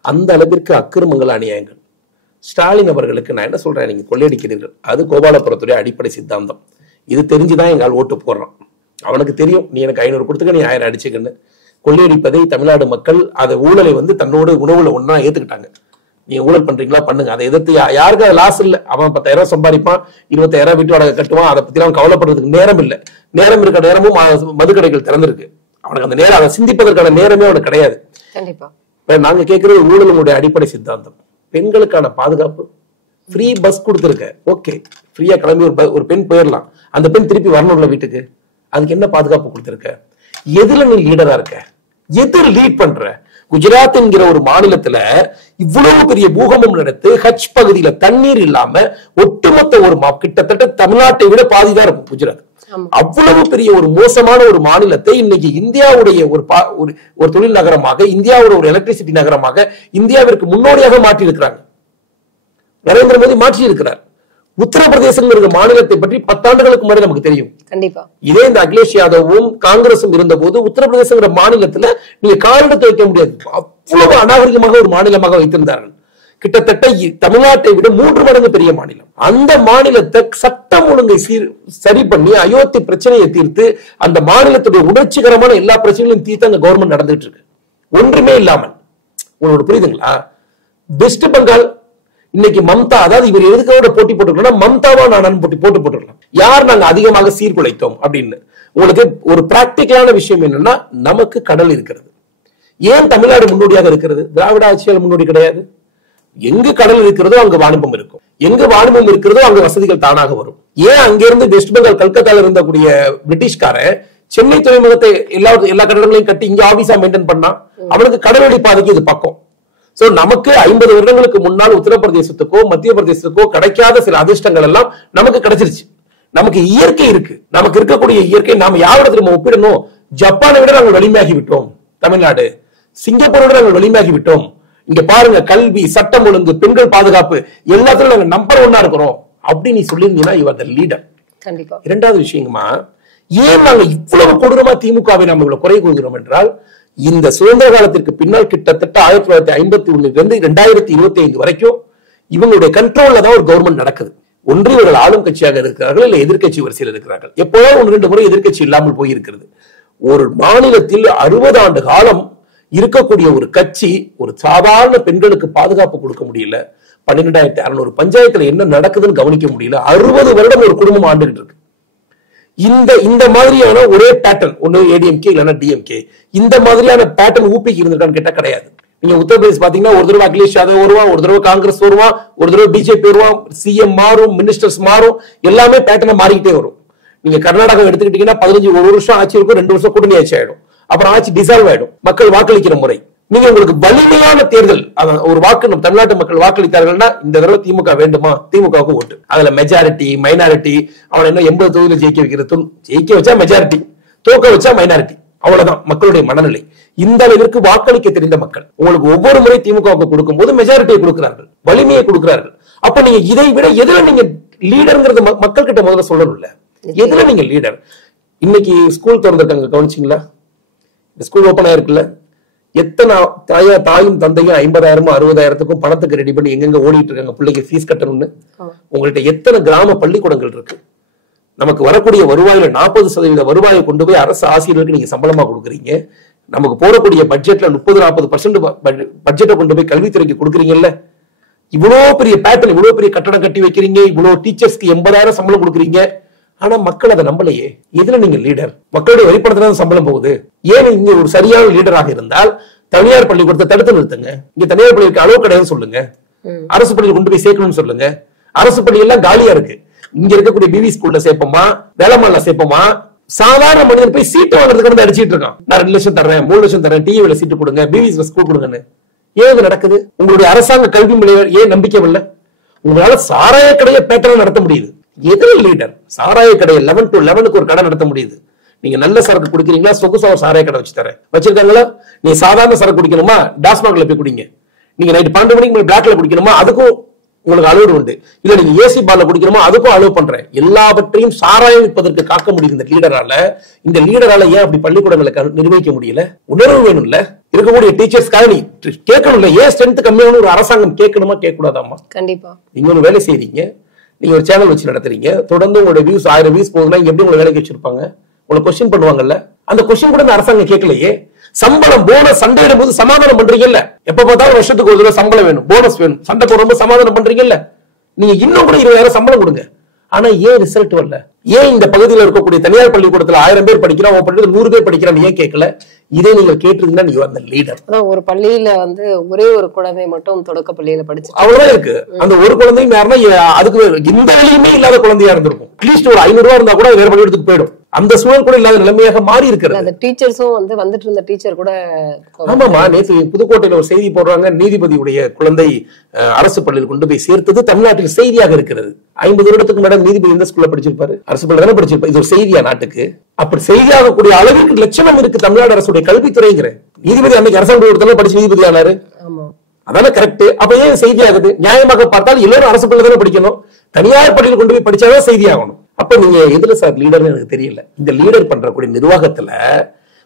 அந்த அளவிற்கு அக்கிரமங்கள், அநியாயங்கள். ஸ்டாலின் அவர்களுக்கு நான் என்ன சொல்றேன், நீங்க கொள்ளையடிக்கிறீர்கள், அது கோபாலபுரத்துடைய அடிப்படை சித்தாந்தம். இது தெரிஞ்சுதான் எங்கால் ஓட்டு போடுறான். அவனுக்கு தெரியும், நீ எனக்கு 500 கொடுத்துக்க, நீ 1000 அடிச்சுக்கன்னு. கொள்ளையடிப்பதை தமிழ்நாடு மக்கள் அதை ஊழலை வந்து தன்னோடு உணவுல ஒன்னா ஏத்துக்கிட்டாங்க. நீங்க ஊழல் பண்றீங்களா பண்ணுங்க, அதை எதிர்த்து யாருக்கு அது லாஸ் இல்ல. அவன் 10,000 சம்பாதிப்பான், 20,000 வீட்டு வாடகை கட்டுவான். அதை பத்தி அவன் கவலைப்படுறதுக்கு நேரம் இல்ல. நேரம் இருக்க நேரமும் மதுக்கடைகள் திறந்திருக்கு. அவனுக்கு அந்த நேரம், அதை சிந்திப்பதற்கான நேரமே அவனுக்கு கிடையாது. நாங்க கேட்கறது ஊழலுடைய அடிப்படை சித்தாந்தம். பெண்களுக்கான பாதுகாப்பு, ஃப்ரீ பஸ் கொடுத்துருக்க, ஓகே, ஃப்ரீயா கிளம்பி ஒரு பெண் போயிடலாம். அந்த பெண் திருப்பி வரணும்ல வீட்டுக்கு, அதுக்கு என்ன பாதுகாப்பு கொடுத்திருக்க? எதுல நீ லீடரா இருக்க? எது லீட் பண்ற? குஜராத் என்கிற ஒரு மாநிலத்துல இவ்வளவு பெரிய பூகம்பம் நடத்து, ஹஜ் பகுதியில தண்ணீர் இல்லாம ஒட்டுமொத்த ஒரு கிட்டத்தட்ட தமிழ்நாட்டை விட பாதிதான் இருக்கும் குஜராத். அவ்வளவு பெரிய ஒரு மோசமான ஒரு மாநிலத்தை இன்னைக்கு இந்தியாவுடைய ஒரு தொழில் நகரமாக, இந்தியாவோட ஒரு எலக்ட்ரிசிட்டி நகரமாக, இந்தியாவிற்கு முன்னோடியாக மாற்றி இருக்கிறாங்க. நரேந்திர மோடி மாற்றி இருக்கிறார். உத்தரப்பிரதேசம் மாநிலத்தை பற்றி 10 ஆண்டுகளுக்கு முன்னாடி நமக்கு தெரியும். கண்டிப்பா இதே இந்த அகிலேஷ் யாதவும் காங்கிரசும் இருந்த போது உத்தரப்பிரதேசங்கிற மாநிலத்துல நீங்க காலெடுத்து வைக்க முடியாது. அவ்வளவு அநாகரிகமாக ஒரு மாநிலமாக வைத்திருந்தார்கள். கிட்டத்தட்ட தமிழ்நாட்டை விட 3 மடங்கு பெரிய மாநிலம். அந்த மாநிலத்தை சட்டம் ஒழுங்கை சரி பண்ணி அயோத்தி பிரச்சனையை தீர்த்து அந்த மாநிலத்துடைய உணர்ச்சிகரமான எல்லா பிரச்சனைகளையும் தீர்த்து அந்த கவர்மெண்ட் நடந்துட்டு இருக்கு, ஒன்றுமே இல்லாமல். உங்களுக்கு புரியுதுங்களா? வெஸ்ட் பெங்கால் இன்னைக்கு மம்தா, அதாவது இவர் எதுக்கோட போட்டி போட்டுக்கலாம், மம்தாவா நான் போட்டு போட்டுக்கலாம். யார் நாங்க அதிகமாக சீர்குலைத்தோம் அப்படின்னு. உங்களுக்கு ஒரு பிராக்டிக்கலான விஷயம் என்னன்னா, நமக்கு கடல் இருக்கிறது. ஏன் தமிழ்நாடு முன்னோடியாக இருக்கிறது? திராவிட ஆட்சியால் முன்னோடி கிடையாது. எங்கு கடல் இருக்கிறதோ அங்கு வாணிபம் இருக்கும், எங்கு வாணிபம் இருக்கிறதோ அங்கு வசதிகள் தானாக வரும். ஏன் அங்கிருந்து வெஸ்ட் பெங்கால் கல்கத்தால இருந்தக்கூடிய பிரிட்டிஷ்காரன் சென்னை துறைமுகத்தை எல்லா கட்டடங்களையும் கட்டி இங்க ஆபீஸா மெயின்டைன் பண்ணா? அவனுக்கு கடலடி பாதைக்கு இது பக்கம். சோ நமக்கு 50 வருடங்களுக்கு முன்னால் உத்தரப்பிரதேசத்துக்கோ மத்திய பிரதேசத்துக்கோ கிடைக்காத சில அதிர்ஷ்டங்கள் எல்லாம் நமக்கு கிடைச்சிருச்சு. நமக்கு இயற்கை இருக்கு. நமக்கு இருக்கக்கூடிய இயற்கை நாம யாரோட ஒப்பிடணும்? ஜப்பானை விட நாங்கள் வலிமையாகி விட்டோம். தமிழ்நாடு சிங்கப்பூரை விட நாங்கள் வலிமையாகி விட்டோம். இங்க பாருங்க, கல்வி, சட்டம் ஒழுங்கு, பெண்கள் பாதுகாப்பு எல்லாத்திலும் நாங்க நம்பர் 1 இருக்கிறோம் அப்படின்னு நீ சொல்லியிருந்தீங்கன்னா you are the leader. இரண்டாவது விஷயமா, ஏன் நாங்க இவ்வளவு கொடூரமா திமுகவை நாம இவ்வளவு குறை கூறுகிறோம் என்றால், இந்த சுதந்திர காலத்திற்கு பின்னால் கிட்டத்தட்ட 1951 இருந்து 2025 வரைக்கும் இவங்களுடைய கண்ட்ரோல்ல தான் ஒரு கவர்மெண்ட் நடக்குது. ஒன்று இவர்கள் ஆளும் கட்சியாக இருக்கிறார்கள், இல்ல எதிர்கட்சி வரிசையில் இருக்கிறார்கள். எப்போதோ 1-2 முறை எதிர்கட்சி இல்லாமல் போயிருக்கிறது. ஒரு மாநிலத்தில் 60 ஆண்டு காலம் இருக்கக்கூடிய ஒரு கட்சி ஒரு சாதாரண பெண்களுக்கு பாதுகாப்பு கொடுக்க முடியல. 12,600 பஞ்சாயத்துல என்ன நடக்குதுன்னு கவனிக்க முடியல. 60 வருடம் ஒரு குடும்பம் ஆண்டுகிட்டு இருக்கு. இந்த மாதிரியான ஒரே பேட்டர்ன், ஒன்னு ஏடிஎம்கே இல்லைன்னா டிஎம்கே, இந்த மாதிரியான பேட்டர்ன் ஊபிக்கு இருந்திருக்கான்னு கேட்டா கிடையாது. நீங்க உத்தரப்பிரதேஷ் பாத்தீங்கன்னா ஒரு தடவை அகிலேஷ் யாதவ் வருவான், ஒரு தடவை காங்கிரஸ் வருவான், ஒரு தடவை பிஜேபி வருவான், சிஎம் மாறும், மினிஸ்டர்ஸ் மாறும், எல்லாமே பேட்டர்ன் மாறிக்கிட்டே வரும். நீங்க கர்நாடகா எடுத்துக்கிட்டீங்கன்னா 15 வருஷம் ஆட்சி இருக்கும், 2 வருஷம் கூட்டணி ஆட்சி ஆயிடும், அப்புறம் ஆட்சி டிசால்வ் ஆயிடும். மக்கள் வாக்களிக்கிற முறை. நீங்க உங்களுக்கு வலிமையான தேர்தல், ஒரு வாக்கு நம்ம தமிழ்நாட்டு மக்கள் வாக்களித்தார்கள்னா இந்த தடவை திமுக வேண்டுமா, திமுகவுக்கு ஓட்டு. அதுல மெஜாரிட்டி மைனாரிட்டி, அவன் என்ன 80 தொகுதியில ஜெயிக்க வைக்கிறது, ஜெயிக்க வச்சா மெஜாரிட்டி, தோக்க வச்சா மைனாரிட்டி, அவ்வளவுதான் மக்களுடைய மனநிலை. இந்த அளவிற்கு வாக்களிக்க தெரிந்த மக்கள் உங்களுக்கு ஒவ்வொரு முறை திமுகவுக்கு கொடுக்கும் போது மெஜாரிட்டியை கொடுக்கிறார்கள், வலிமையை கொடுக்கிறார்கள். அப்ப நீங்க இதை விட எதுல நீங்க லீடர்ங்கிறது மக்கள் கிட்ட முதல்ல சொல்லணும்ல, எதுல நீங்க லீடர்? இன்னைக்கு ஸ்கூல் திறந்திருக்காங்க, கவனிச்சிங்களா? ஸ்கூல் ஓபன் ஆயிருக்குல்ல, எத்தனை தாயும் தந்தையும் 50,000 60,000க்கும் பணத்துக்கு ரெடி பண்ணி எங்கெங்க ஓடிட்டு இருக்காங்க பிள்ளைக்கு ஃபீஸ் கட்டணும்னு. உங்கள்கிட்ட எத்தனை கிராம பள்ளிக்கூடங்கள் இருக்கு? நமக்கு வரக்கூடிய வருவாயில 40% வருவாயை கொண்டு போய் அரசு ஆசிரியர்களுக்கு நீங்க சம்பளமா கொடுக்குறீங்க. நமக்கு போடக்கூடிய பட்ஜெட்ல 30-40% பட்ஜெட்டை கொண்டு போய் கல்வித்துறைக்கு கொடுக்குறீங்கல்ல. இவ்வளவு பெரிய பேட்டர்ன், இவ்வளவு பெரிய கட்டடம் கட்டி வைக்கிறீங்க, இவ்வளவு டீச்சர்ஸ்க்கு 80,000 சம்பளம் கொடுக்குறீங்க. ஆனா மக்கள் அதை நம்பலையே. எதுல நீங்க லீடர்? மக்களுடைய வரிப்பணத்துல சம்பளம் போகுது. ஏன் இங்க ஒரு சரியான லீடராக இருந்தால் தனியார் பள்ளிக்கூடத்தை தடுத்து நிறுத்துங்க. இங்க தனியார் பள்ளிக்கு அளவு கிடையாது சொல்லுங்க, அரசு பள்ளியில் கொண்டு போய் சேர்க்கணும்னு சொல்லுங்க. அரசு பள்ளி எல்லாம் காலியா இருக்கு. இங்க இருக்கக்கூடிய பிவி ஸ்கூல்ல சேர்ப்போமா, வேளம்மாள்ல சேர்ப்போமா? சாதாரண மனிதன் போய் சீட்டு வாங்குறதுக்கு வந்து அடிச்சிட்டு இருக்கான். நான் 2 லட்சம் தரேன், 3 லட்சம் தரேன், டிவில சீட்டு கொடுங்க, பிவி ஸ்கூல் கொடுங்கன்னு. ஏன் இது நடக்குது? உங்களுடைய அரசாங்க கல்வி முறையில் ஏன் நம்பிக்கை இல்லை? உங்களால சாராய கடையை பேட்டர்ன் நடத்த முடியுது. எதுல லீடர்? சாராய கடை 11 to 11க்கு ஒரு கடை நடத்த முடியுது. நீங்க நல்ல சரக்கு குடிக்கிறீங்களா, சொகுசா ஒரு சாராய கடை வச்சு தரேன் வச்சிருக்காங்களா? நீ சாதாரண சரக்கு குடிக்கணுமா, டாஸ்மாக்ல போய் குடிங்க. நீங்க நைட் 12 மணிக்கு பிளாக்ல குடிக்கணுமா, அதுக்கும் உங்களுக்கு அளவு உண்டு. இல்ல நீங்க ஏசி பார்ல குடிக்கணுமா, அதுக்கும் அளவு பண்றேன். எல்லாவற்றையும் சாராயம் விற்பதற்கு காக்க முடியுது இந்த லீடரால. இந்த லீடரால ஏன் அப்படி பள்ளிக்கூடங்களை நிர்வகிக்க முடியல? உணர்வு வேணும்ல. இருக்கக்கூடிய டீச்சர்ஸ்க்காக நீ கேட்கணும்ல. ஏன் ஸ்ட்ரென்த் கம்மியான ஒரு அரசாங்கம் கேட்கணுமா, கேட்க கூடாதாமா? கண்டிப்பா. நீங்க ஒரு வேலை செய்றீங்க, நீங்க ஒரு சேனல் வச்சு நடத்துறீங்க, தொடர்ந்து உங்களோட வியூஸ் 1000 வியூஸ் போகுதுன்னா எப்படி உங்களை வேலைக்கு வச்சிருப்பாங்க? உங்களை கொஸ்டின் பண்ணுவாங்கல்ல. அந்த கொஸ்டின் கூட இந்த அரசாங்கம் கேட்கலையே. சம்பளம் போனஸ் சண்டையிடும் போது சமாதானம் பண்றீங்கல்ல. எப்ப பார்த்தாலும் வருஷத்துக்கு ஒரு தடவை சம்பளம் வேணும், போனஸ் வேணும், சண்டை போடும்போது சமாதானம் பண்றீங்கல்ல. நீங்க இன்னும் கூட 20,000 சம்பளம் கொடுங்க. ஆனா ஏன் ரிசல்ட் வரல? ஏன் இந்த பகுதியில் இருக்கக்கூடிய தனியார் பள்ளிக்கூடத்துல 1000 பேர் படிக்கிறான், 100 பேர் படிக்கிறான், ஏன் கேட்கல? இதே நீங்க கேட்டிருந்தா நீங்க அந்த லீடர். ஒரு பள்ளியில ஒரே ஒரு குழந்தை மட்டும் தொடக்க பள்ளியில படிச்சு அவ்வளவுதான் இருக்கு. அந்த ஒரு குழந்தையும் யாருன்னா அதுக்கு இந்த வழியுமே இல்லாத குழந்தையா இருந்திருக்கும். அட்லீஸ்ட் ஒரு 500 ரூபாய் இருந்தா கூட வேற பள்ளிக்கூடத்துக்கு போயிடும். அந்த சூழல் கூட இல்லாத நிலைமையாக மாறி இருக்கிறது. அந்த டீச்சர்ஸும் வந்துட்டு இருந்த டீச்சர் கூட. ஆமாமா, நேற்று புதுக்கோட்டையில ஒரு செய்தி போடுறாங்க, நீதிபதியுடைய குழந்தை அரசு பள்ளியில் கொண்டு போய் சேர்த்தது தமிழ்நாட்டில் செய்தியாக இருக்கிறது. 50 வருடத்துக்கு முன்னாடி நீதிபதி எந்த ஸ்கூல்ல படிச்சிருப்பாரு? அரசு பள்ளியில தானே படிச்சிருப்பாரு. இது ஒரு செய்தியா நாட்டுக்கு? அப்படி செய்தியாக கூடிய அளவிற்கு லட்சணம் இருக்கு தமிழ்நாடு அரசுடைய கல்வித்துறைங்கிற. நீதிபதி அன்னைக்கு அரசாங்க படிச்சு நீதிபதி ஆனாரு, அதான கரெக்ட். அப்ப ஏன் செய்தி ஆகுது? நியாயமாக பார்த்தால் எல்லாரும் அரசு பள்ளியில தானே படிக்கணும், தனியார் பள்ளியில் கொண்டு போய் படிச்சாதான் செய்தி ஆகணும். அப்ப நீங்க எதுல சார் லீடர்னு எனக்கு தெரியல. இந்த லீடர் பண்றக்கூடிய நிர்வாகத்துல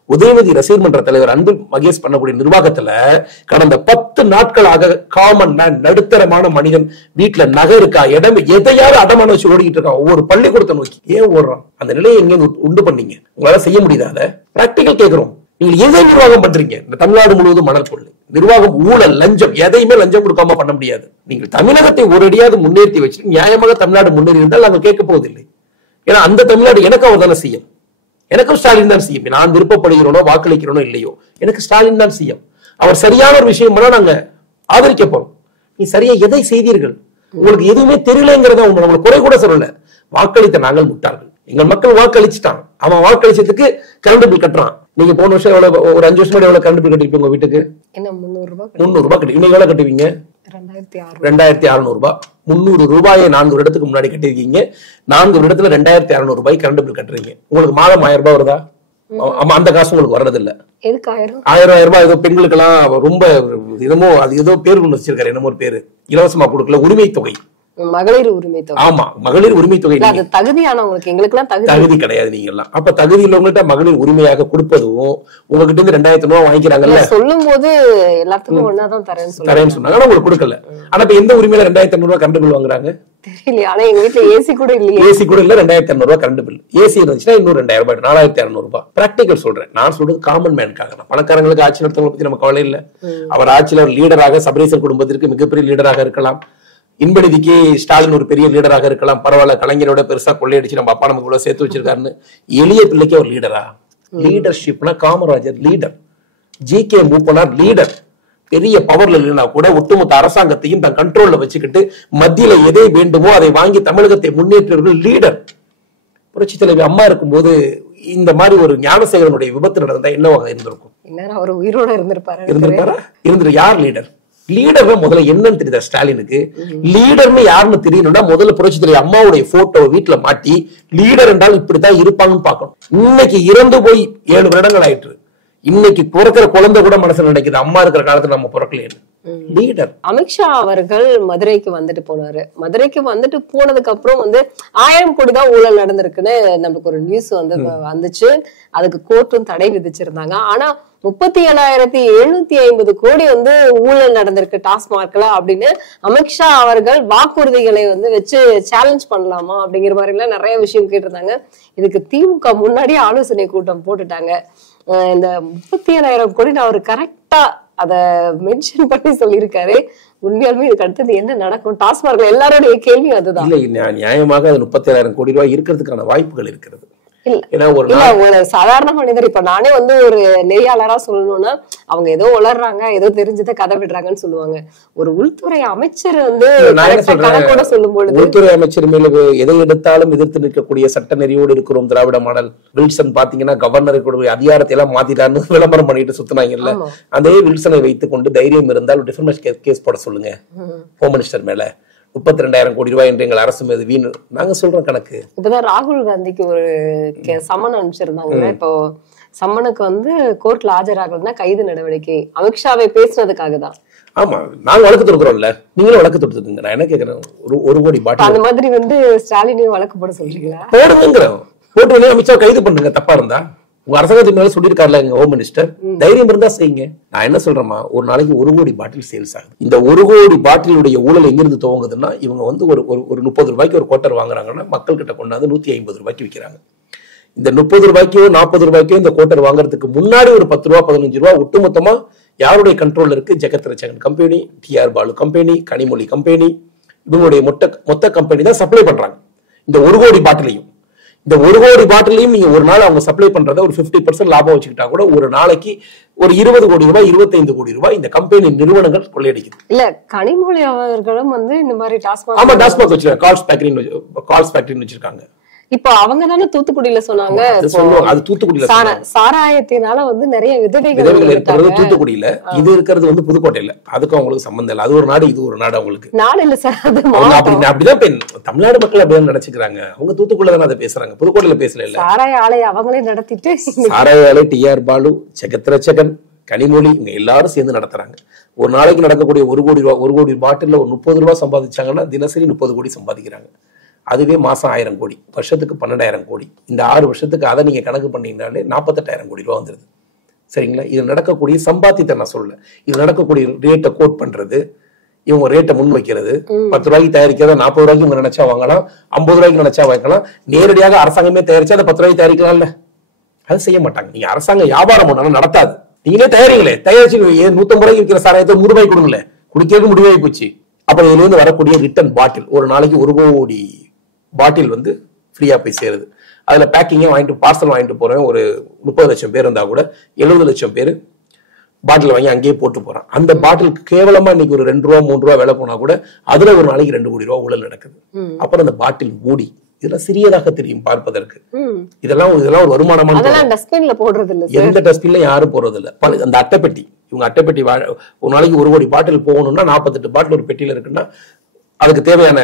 உதயநிதி ரசிகர் மன்ற தலைவர் அன்பில் மகேஷ் பண்ணக்கூடிய நிர்வாகத்துல கடந்த 10 நாட்களாக காமன் மேன், நடுத்தரமான மனிதன், வீட்டுல நகை இருக்கா, இடம் எதையாவது அடமான வச்சு ஓடிக்கிட்டு இருக்கான். ஒவ்வொரு பள்ளிக்கூடத்தை நோக்கி ஏன் ஓடுறான்? அந்த நிலையை எங்க உண்டு பண்ணீங்க? உங்களால செய்ய முடியாத அதை பிராக்டிக்கல் கேட்கிறோம். நீங்க எதை நிர்வாகம் பண்றீங்க? இந்த தமிழ்நாடு முழுவதும் மணல் கொள்ளை, நிர்வாகம், ஊழல், லஞ்சம், எதையுமே லஞ்சம் கொடுக்காம பண்ண முடியாது. நீங்கள் தமிழகத்தை ஒரு அடியாவது முன்னேற்றி வச்சு நியாயமாக தமிழ்நாடு முன்னேறி இருந்தால் நாங்கள் கேட்க போவதில்லை. ஏன்னா அந்த தமிழ்நாடு எனக்கு அவர் தானே செய்யும், எனக்கும் ஸ்டாலின் தான் செய்யும். நான் விருப்பப்படுகிறோனோ வாக்களிக்கிறோனோ இல்லையோ, எனக்கு ஸ்டாலின் தான் செய்யும். அவர் சரியான ஒரு விஷயம் நாங்க ஆதரிக்க போறோம். நீ சரியா எதை செய்தீர்கள்? உங்களுக்கு எதுவுமே தெரியலங்கிறத உங்களுக்கு குறை கூட சொல்லல. வாக்களித்த நாங்கள் முட்டார்கள். எங்கள் மக்கள் வாக்களிச்சுட்டான். அவன் வாக்களிச்சதுக்கு கரண்ட் பில் கட்டுறான். நீங்க போன வருஷம் எவ்வளவு, ஒரு 5 வருஷம் எவ்வளவு கரண்ட் பில் கட்டிருப்பீங்க உங்க வீட்டுக்கு? 300 ரூபாய் கட்டி. இன்னைக்கு எவ்வளவு கட்டுவீங்க? 2600 ரூபாய். 300 ரூபாயை 4 வருடத்துக்கு முன்னாடி கட்டிருக்கீங்க. 4 வருடத்துல 2600 ரூபாய் கரண்ட் பில் கட்டுறீங்க. உங்களுக்கு மாதம் 1000 ரூபாய் வருதா? ஆமா, அந்த காசு உங்களுக்கு வர்றது இல்ல. 1000 ரூபாய் ஏதோ பெண்களுக்கு எல்லாம் ரொம்ப என்னமோ அது ஏதோ பேர் ஒண்ணு வச்சிருக்காரு, என்னமோ ஒரு பேரு, இலவசமா கொடுக்கல, உரிமை தொகை. மகளிர் உரிமை தொகை. ஆமா, மகளிர் உரிமை தொகை. அது தகுதியானவங்களுக்கு, எங்களுக்கு எல்லாம் தகுதி கிடையாது. நீங்க எல்லாம் அப்ப தகுதி உள்ளவங்கள்ட்ட மகளிர் உரிமையாக கொடுப்பதும் உங்ககிட்ட இருந்து 2000 ரூபாய் வாங்கிக்கிறாங்கல்ல. சொல்லும் போது எல்லாத்துக்கும் ஒன்னாதான் தரேன்னு சொன்னாங்க, ஆனா உங்களுக்கு கொடுக்கல. ஆனா இப்ப எந்த உரிமையில 2500 ரூபாய் கரண்ட் பில் வாங்குறாங்க தெரியல. ஆனா எங்க வீட்டுல ஏசி கூட இல்லையே. ஏசி கூட இல்ல, 2500 ரூபாய் கரண்ட் பில். ஏசி இருந்துச்சுன்னா இன்னும் 2000 ரூபாய், 4200 ரூபாய். பிராக்டிகல் சொல்றேன், நான் சொல்றது காமன் மேனுக்காக. பணக்காரங்களுக்கு ஆட்சி நடத்தவங்களை பத்தி நம்ம கவலை இல்ல. அவர் ஆட்சியில ஒரு லீடராக, சபரீசன் குடும்பத்திற்கு மிகப்பெரிய லீடராக இருக்கலாம். இன்பநிதிக்கு ஸ்டாலின் ஒரு பெரிய லீடராக இருக்கலாம். பரவாயில்ல, கலைஞரோட பெருசா கொள்ளையடிச்சு நம்ம அப்பா நமக்கு இவ்வளவு சேர்த்து வச்சிருக்காருன்னு. எளிய பிள்ளைக்கே ஒரு லீடரா? லீடர்ஷிப்னா Kamarajar leader, G K. Moopanar leader. பெரிய பவர்ல இல்லைன்னா கூட ஒட்டுமொத்த அரசாங்கத்தையும் தன் கண்ட்ரோல்ல வச்சுக்கிட்டு மத்தியில எதை வேண்டுமோ அதை வாங்கி தமிழகத்தை முன்னேற்றவர்கள் லீடர். புரட்சி தலைவி அம்மா இருக்கும்போது இந்த மாதிரி ஒரு ஞானசேகரனுடைய விபத்து நடந்தா என்னவாக இருந்திருக்கும்? அவர் உயிரோட இருந்திருப்பாரா? யார் லீடர்? லீடர் முதல்ல என்னன்னு தெரியுதா ஸ்டாலினுக்கு? லீடர்னு யாருன்னு தெரியணும்னா முதல்ல புரட்சி தலைவி அம்மாவுடைய போட்டோ வீட்டுல மாட்டி லீடர் என்றால் இப்படித்தான் இருப்பாங்கன்னு பாக்கணும். இன்னைக்கு இறந்து போய் 7 வருடங்கள் ஆயிற்று. இன்னைக்கு பிறக்கிற குழந்தை கூட மனசுல நினைக்குது அம்மா இருக்கிற காலத்துல நம்ம பிறக்கலையே. லீடர். அமித்ஷா அவர்கள் மதுரைக்கு வந்துட்டு போனாரு. மதுரைக்கு வந்துட்டு போனதுக்கு அப்புறம் 1000 கோடி தான் ஊழல் நடந்திருக்குன்னு நமக்கு ஒரு நியூஸ் வந்துச்சு. அதுக்கு கோர்ட்டும் தடை விதிச்சிருந்தாங்க. ஆனா 37,750 கோடி ஊழல் நடந்திருக்கு டாஸ்மார்க்ல அப்படின்னு அமித்ஷா அவர்கள் வாக்குறுதிகளை வச்சு சேலஞ்ச் பண்ணலாமா அப்படிங்கிற மாதிரி எல்லாம் நிறைய விஷயம் கேட்டிருந்தாங்க. இதுக்கு திமுக முன்னாடி ஆலோசனை கூட்டம் போட்டுட்டாங்க. இந்த 37,000 கோடி அவர் கரெக்டா அத மென்ஷன் பண்ணி சொல்லியிருக்காரு. உண்மையாலுமே இதுக்கு அடுத்தது என்ன நடக்கும்? டாஸ்மார்க்ல எல்லாரோடைய கேள்வி அதுதான். இல்ல, நியாயமாக அது 37,000 கோடி ரூபாய் இருக்கிறதுக்கான வாய்ப்புகள் இருக்கிறது. ஒரு சாதாரண மனிதர், இப்ப நானே ஒரு நெறியாளரா சொல்லணும்னா அவங்க ஏதோ உளர்றாங்க, ஏதோ தெரிஞ்சதை கதை விடுறாங்கன்னு சொல்லுவாங்க. ஒரு உள்துறை அமைச்சர் கணக்கோட சொல்லும் பொழுது, உள்துறை அமைச்சர் மேல எதை எடுத்தாலும் எதிர்த்து நிற்கக்கூடிய சட்ட நெறியோடு இருக்கிறோம் திராவிட மாடல். வில்சன் பாத்தீங்கன்னா கவர்னருக்கு அதிகாரத்தை எல்லாம் மாத்திட்டாருன்னு விளம்பரம் பண்ணிட்டு சுத்தினாங்கல்ல. அதே வில்சனை வைத்துக் கொண்டு தைரியம் இருந்தால் டிஃபர்மேஷன் கேஸ் போட சொல்லுங்க ஹோம் மினிஸ்டர் மேல. 32,000 கோடி ரூபாய் என்று எங்கள் அரசு மீது வீண். நாங்க சொல்றோம் கணக்கு. இப்பதான் ராகுல் காந்திக்கு ஒரு சம்மன் அனுப்பிச்சிருந்தாங்க. இப்போ சம்மனுக்கு கோர்ட்ல ஆஜராகலன்னா கைது நடவடிக்கை. அமித்ஷாவை பேசுனதுக்காக தான். ஆமா, நாங்க வழக்கு தொடுக்கிறோம்ல, நீங்களும் வழக்கு தொடுத்துங்க. நான் என்ன கேக்குறேன், 1 கோடி பாட்டில் அந்த மாதிரி ஸ்டாலினையும் வழக்கு போட சொல்றீங்களா? போடுங்கிறோம். போட்டு அமித்ஷா கைது பண்ணுங்க தப்பா இருந்தா. உங்க அரசாங்கத்தின் மேல சொல்லிருக்காருல எங்க ஹோம் மினிஸ்டர், தைரியம் இருந்தா செய்யுங்க. நான் என்ன சொல்றேமா, ஒரு நாளைக்கு 1 கோடி பாட்டில் சேல்ஸ் ஆகுது. இந்த 1 கோடி பாட்டிலுடைய ஊழல் எங்கிருந்து துவங்குதுன்னா, இவங்க ஒரு 30 ரூபாய்க்கு ஒரு குவார்ட்டர் வாங்குறாங்கன்னா மக்கள் கிட்ட கொண்டாந்து 150 ரூபாய்க்கு விற்கிறாங்க. இந்த 30 ரூபாய்க்கோ 40 ரூபாய்க்கோ இந்த குவார்ட்டர் வாங்குறதுக்கு முன்னாடி ஒரு 10 ரூபா 15 ரூபா ஒட்டுமொத்தமா யாருடைய கண்ட்ரோல் இருக்கு? Jagath Rakshakan company, T R Baalu company, Kanimozhi company, இவங்களுடைய மொத்த கம்பெனி தான் சப்ளை பண்றாங்க இந்த 1 கோடி பாட்டிலையும். இந்த 1 கோடி பாட்டிலையும் நீங்க ஒரு நாள் அவங்க சப்ளை பண்றத ஒரு 50% லாபம் வச்சுக்கிட்டா கூட ஒரு நாளைக்கு ஒரு 20 கோடி ரூபாய் 25 கோடி ரூபாய் இந்த கம்பெனி நிறுவனங்கள் கொள்ளையடிக்குது. இல்ல, கனிமொழி அவர்களும் இந்த மாதிரி டாஸ்மாக். ஆமா, டாஸ்மாக் வச்சிருக்காங்க. கால்ஸ் ஃபேக்டரின்னு வச்சிருக்காங்க. இப்ப அவங்க தானே தூத்துக்குடியில சொன்னாங்க. அது தூத்துக்குடியில சாராயத்தினால நிறைய விதவைகள் இருக்கிறது தூத்துக்குடியில. இது இருக்கிறது புதுக்கோட்டையில. அதுக்கும் அவங்களுக்கு சம்பந்தம் இல்லை. அது ஒரு நாடு, இது ஒரு நாடு. அவங்களுக்கு நாடு இல்ல சார். அப்படிதான் தமிழ்நாடு மக்கள் அப்படிதான் நினைச்சுக்கிறாங்க. அவங்க தூத்துக்குடியில தானே அதை பேசுறாங்க, புதுக்கோட்டையில பேசல. இல்ல, சாராய ஆலை அவங்களே நடத்திட்டு, சாராய ஆலை டிஆர் பாலு, ஜெகத் ரட்சகன், கனிமொழி, இங்க எல்லாரும் சேர்ந்து நடத்துறாங்க. ஒரு நாளைக்கு நடக்கக்கூடிய 1 கோடி ரூபாய், 1 கோடி பாட்டில் ஒரு 30 ரூபாய் சம்பாதிச்சாங்கன்னா தினசரி 30 கோடி சம்பாதிக்கிறாங்க. அதுவே மாசம் 1000 கோடி, வருஷத்துக்கு 12,000 கோடி. இந்த 6 வருஷத்துக்கு அதை நீங்க கணக்கு பண்ணீங்கன்னாலே 48,000 கோடி ரூபாய் வந்துருது. சரிங்களா? இது நடக்கக்கூடிய சம்பாத்தியத்தை நான் சொல்ல, இது நடக்கக்கூடிய ரேட்டை கோட் பண்றது, இவங்க ரேட்டை முன் வைக்கிறது. 10 ரூபாய்க்கு தயாரிக்கிறத 40 ரூபாய்க்கு இவங்க நினைச்சா வாங்கலாம், 50 ரூபாய்க்கு நினைச்சா வாங்கலாம். நேரடியாக அரசாங்கமே தயாரிச்சா அதை 10 ரூபாய்க்கு தயாரிக்கலாம்ல. அது செய்ய மாட்டாங்க. நீங்க அரசாங்கம் வியாபாரம் பண்ணாலும் நடத்தாது. நீங்களே தயாரிங்களே, தயாரிச்சு 150 ரூபாய்க்கு விற்கிற சாராயத்தை 100 ரூபாய்க்கு கொடுங்களேன், குடிக்கிறது முடிவாகி போச்சு. அப்புறம் இதுல இருந்து வரக்கூடிய ரிட்டர்ன் பாட்டில் ஒரு நாளைக்கு 1 கோடி பாட்டில் ஃப்ரீயா போய் சேருது. அதுல பேக்கிங்கே வாங்கிட்டு பார்சல் வாங்கிட்டு போறேன். ஒரு 30 லட்சம் பேர் இருந்தா கூட 70 லட்சம் பேர் பாட்டில் வாங்கி அங்கேயே போட்டு போறான். அந்த பாட்டில் கேவலமா இன்னைக்கு ஒரு 2 ரூபா 3 ரூபா விலை போனா கூட அதுல ஒரு நாளைக்கு 2 கோடி ரூபாய் ஊழல் நடக்குது. அப்புறம் அந்த பாட்டில் மூடி இதெல்லாம் சிறியதாக தெரியும் பார்ப்பதற்கு. இதெல்லாம் ஒரு வருமானமான, எந்த டஸ்ட்பின்ல யாரும் போறது இல்ல. அந்த அட்டைப்பெட்டி, இவங்க அட்டைப்பெட்டி ஒரு நாளைக்கு 1 கோடி பாட்டில் போகணும்னா 48 பாட்டில் ஒரு பெட்டியில இருக்குன்னா அதுக்கு தேவையான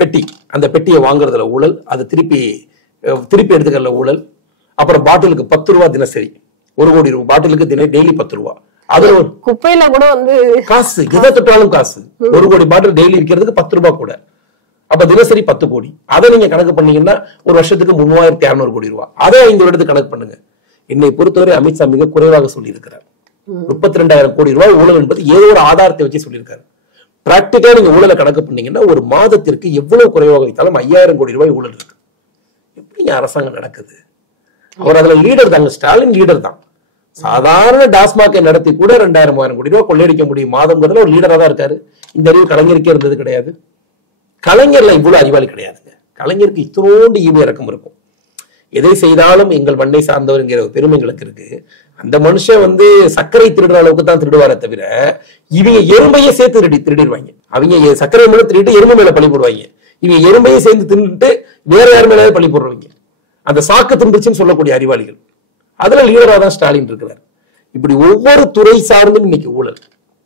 பெட்டி, அந்த பெட்டியை வாங்குறதுல ஊழல், அது திருப்பி எடுத்துக்கல ஊழல். அப்புறம் பாட்டிலுக்கு 10 ரூபா தினசரி, 1 கோடி ரூபாய் பாட்டிலுக்கு டெய்லி 10 ரூபா. அதுல ஒரு குப்பையில கூட காசு, எதை தொட்டாலும் காசு. 1 கோடி பாட்டில் டெய்லி விற்கிறதுக்கு 10 ரூபாய் கூட. அப்ப தினசரி 10 கோடி. அதை நீங்க கணக்கு பண்ணீங்கன்னா ஒரு வருஷத்துக்கு 3600 கோடி ரூபாய். அதை 5 வருடத்துக்கு கணக்கு பண்ணுங்க. என்னை பொறுத்தவரை அமித்ஷா மிக குறைவாக சொல்லியிருக்கிறார். 32,000 கோடி ரூபாய் ஊழல் என்பது ஏதோ ஒரு ஆதாரத்தை வச்சு சொல்லியிருக்காரு. பிராக்டிக்கலா நீங்க ஊழலை கணக்கு பண்ணீங்கன்னா ஒரு மாதத்திற்கு எவ்வளவு குறைவாக வைத்தாலும் 5000 கோடி ரூபாய் ஊழல் இருக்கு. எப்படி அரசாங்கம் நடக்குது? அவர் அதுல லீடர் தாங்க, ஸ்டாலின் லீடர் தான். சாதாரண டாஸ்மாகை நடத்தி கூட 2000-3000 கோடி ரூபாய் கொள்ளையடிக்க முடியும் மாதம் ஒரு லீடரா தான் இருக்காரு. இந்த அறிவு கலைஞருக்கே இருந்தது கிடையாது. கலைஞர்ல இவ்வளவு அறிவாளி கிடையாதுங்க. கலைஞருக்கு இத்தனோண்டு ஈவு இறக்கம் இருக்கும். எதை செய்தாலும் எங்கள் மண்ணை சார்ந்தவர் என்கிற பெருமை எங்களுக்கு இருக்கு. அந்த மனுஷன் சர்க்கரை திருடுற அளவுக்கு தான் திருடுவாரே தவிர இவங்க எறும்பையே சேர்த்து திருடிடுவாங்க. அவங்க சர்க்கரை மேல திருட்டு எறும்பு மேல பழி போடுவாங்க. இவங்க எறும்பையே சேர்ந்து தின்னுட்டு வேற யார் மேலே பழி போடுறவங்க. அந்த சாக்கு திருந்துச்சுன்னு சொல்லக்கூடிய அறிவாளிகள். அதுல லீடரா தான் ஸ்டாலின் இருக்கிறார். இப்படி ஒவ்வொரு துறை சார்ந்தும் இன்னைக்கு ஊழல்.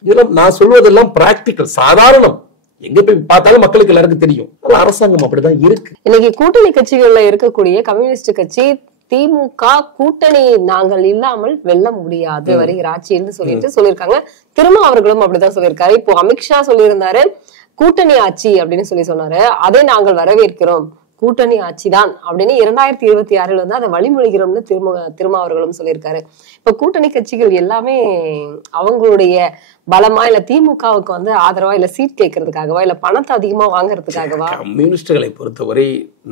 இதெல்லாம் நான் சொல்வதெல்லாம் பிராக்டிக்கல், சாதாரணம். எங்க போய் பார்த்தாலும் மக்களுக்கு எல்லாருக்கும் தெரியும். அரசாங்கம் அப்படிதான் இருக்கு. இன்னைக்கு கூட்டணி கட்சிகள்ல இருக்கக்கூடிய கம்யூனிஸ்ட் கட்சி திமுக கூட்டணி நாங்கள் இல்லாமல் வெல்ல முடியாது வருகிற ஆட்சின்னு சொல்லியிருக்காங்க. திரும்ப அவர்களும் அப்படிதான் சொல்லியிருக்காரு. இப்போ அமித்ஷா சொல்லியிருந்தாரு கூட்டணி ஆட்சி அப்படின்னு சொன்னாரு. அதை நாங்கள் வரவேற்கிறோம், கூட்டணி ஆட்சி தான் அப்படின்னு 2026 அதை வழிமொழிகிறோம்னு திரும்ப அவர்களும் சொல்லியிருக்காரு. இப்ப கூட்டணி கட்சிகள் எல்லாமே அவங்களுடைய பலமா இல்ல திமுகவுக்கு ஆதரவா இல்ல சீட் கேட்கறதுக்காகவா இல்ல பணத்தை அதிகமா வாங்குறதுக்காகவா? கம்யூனிஸ்டுகளை பொறுத்தவரை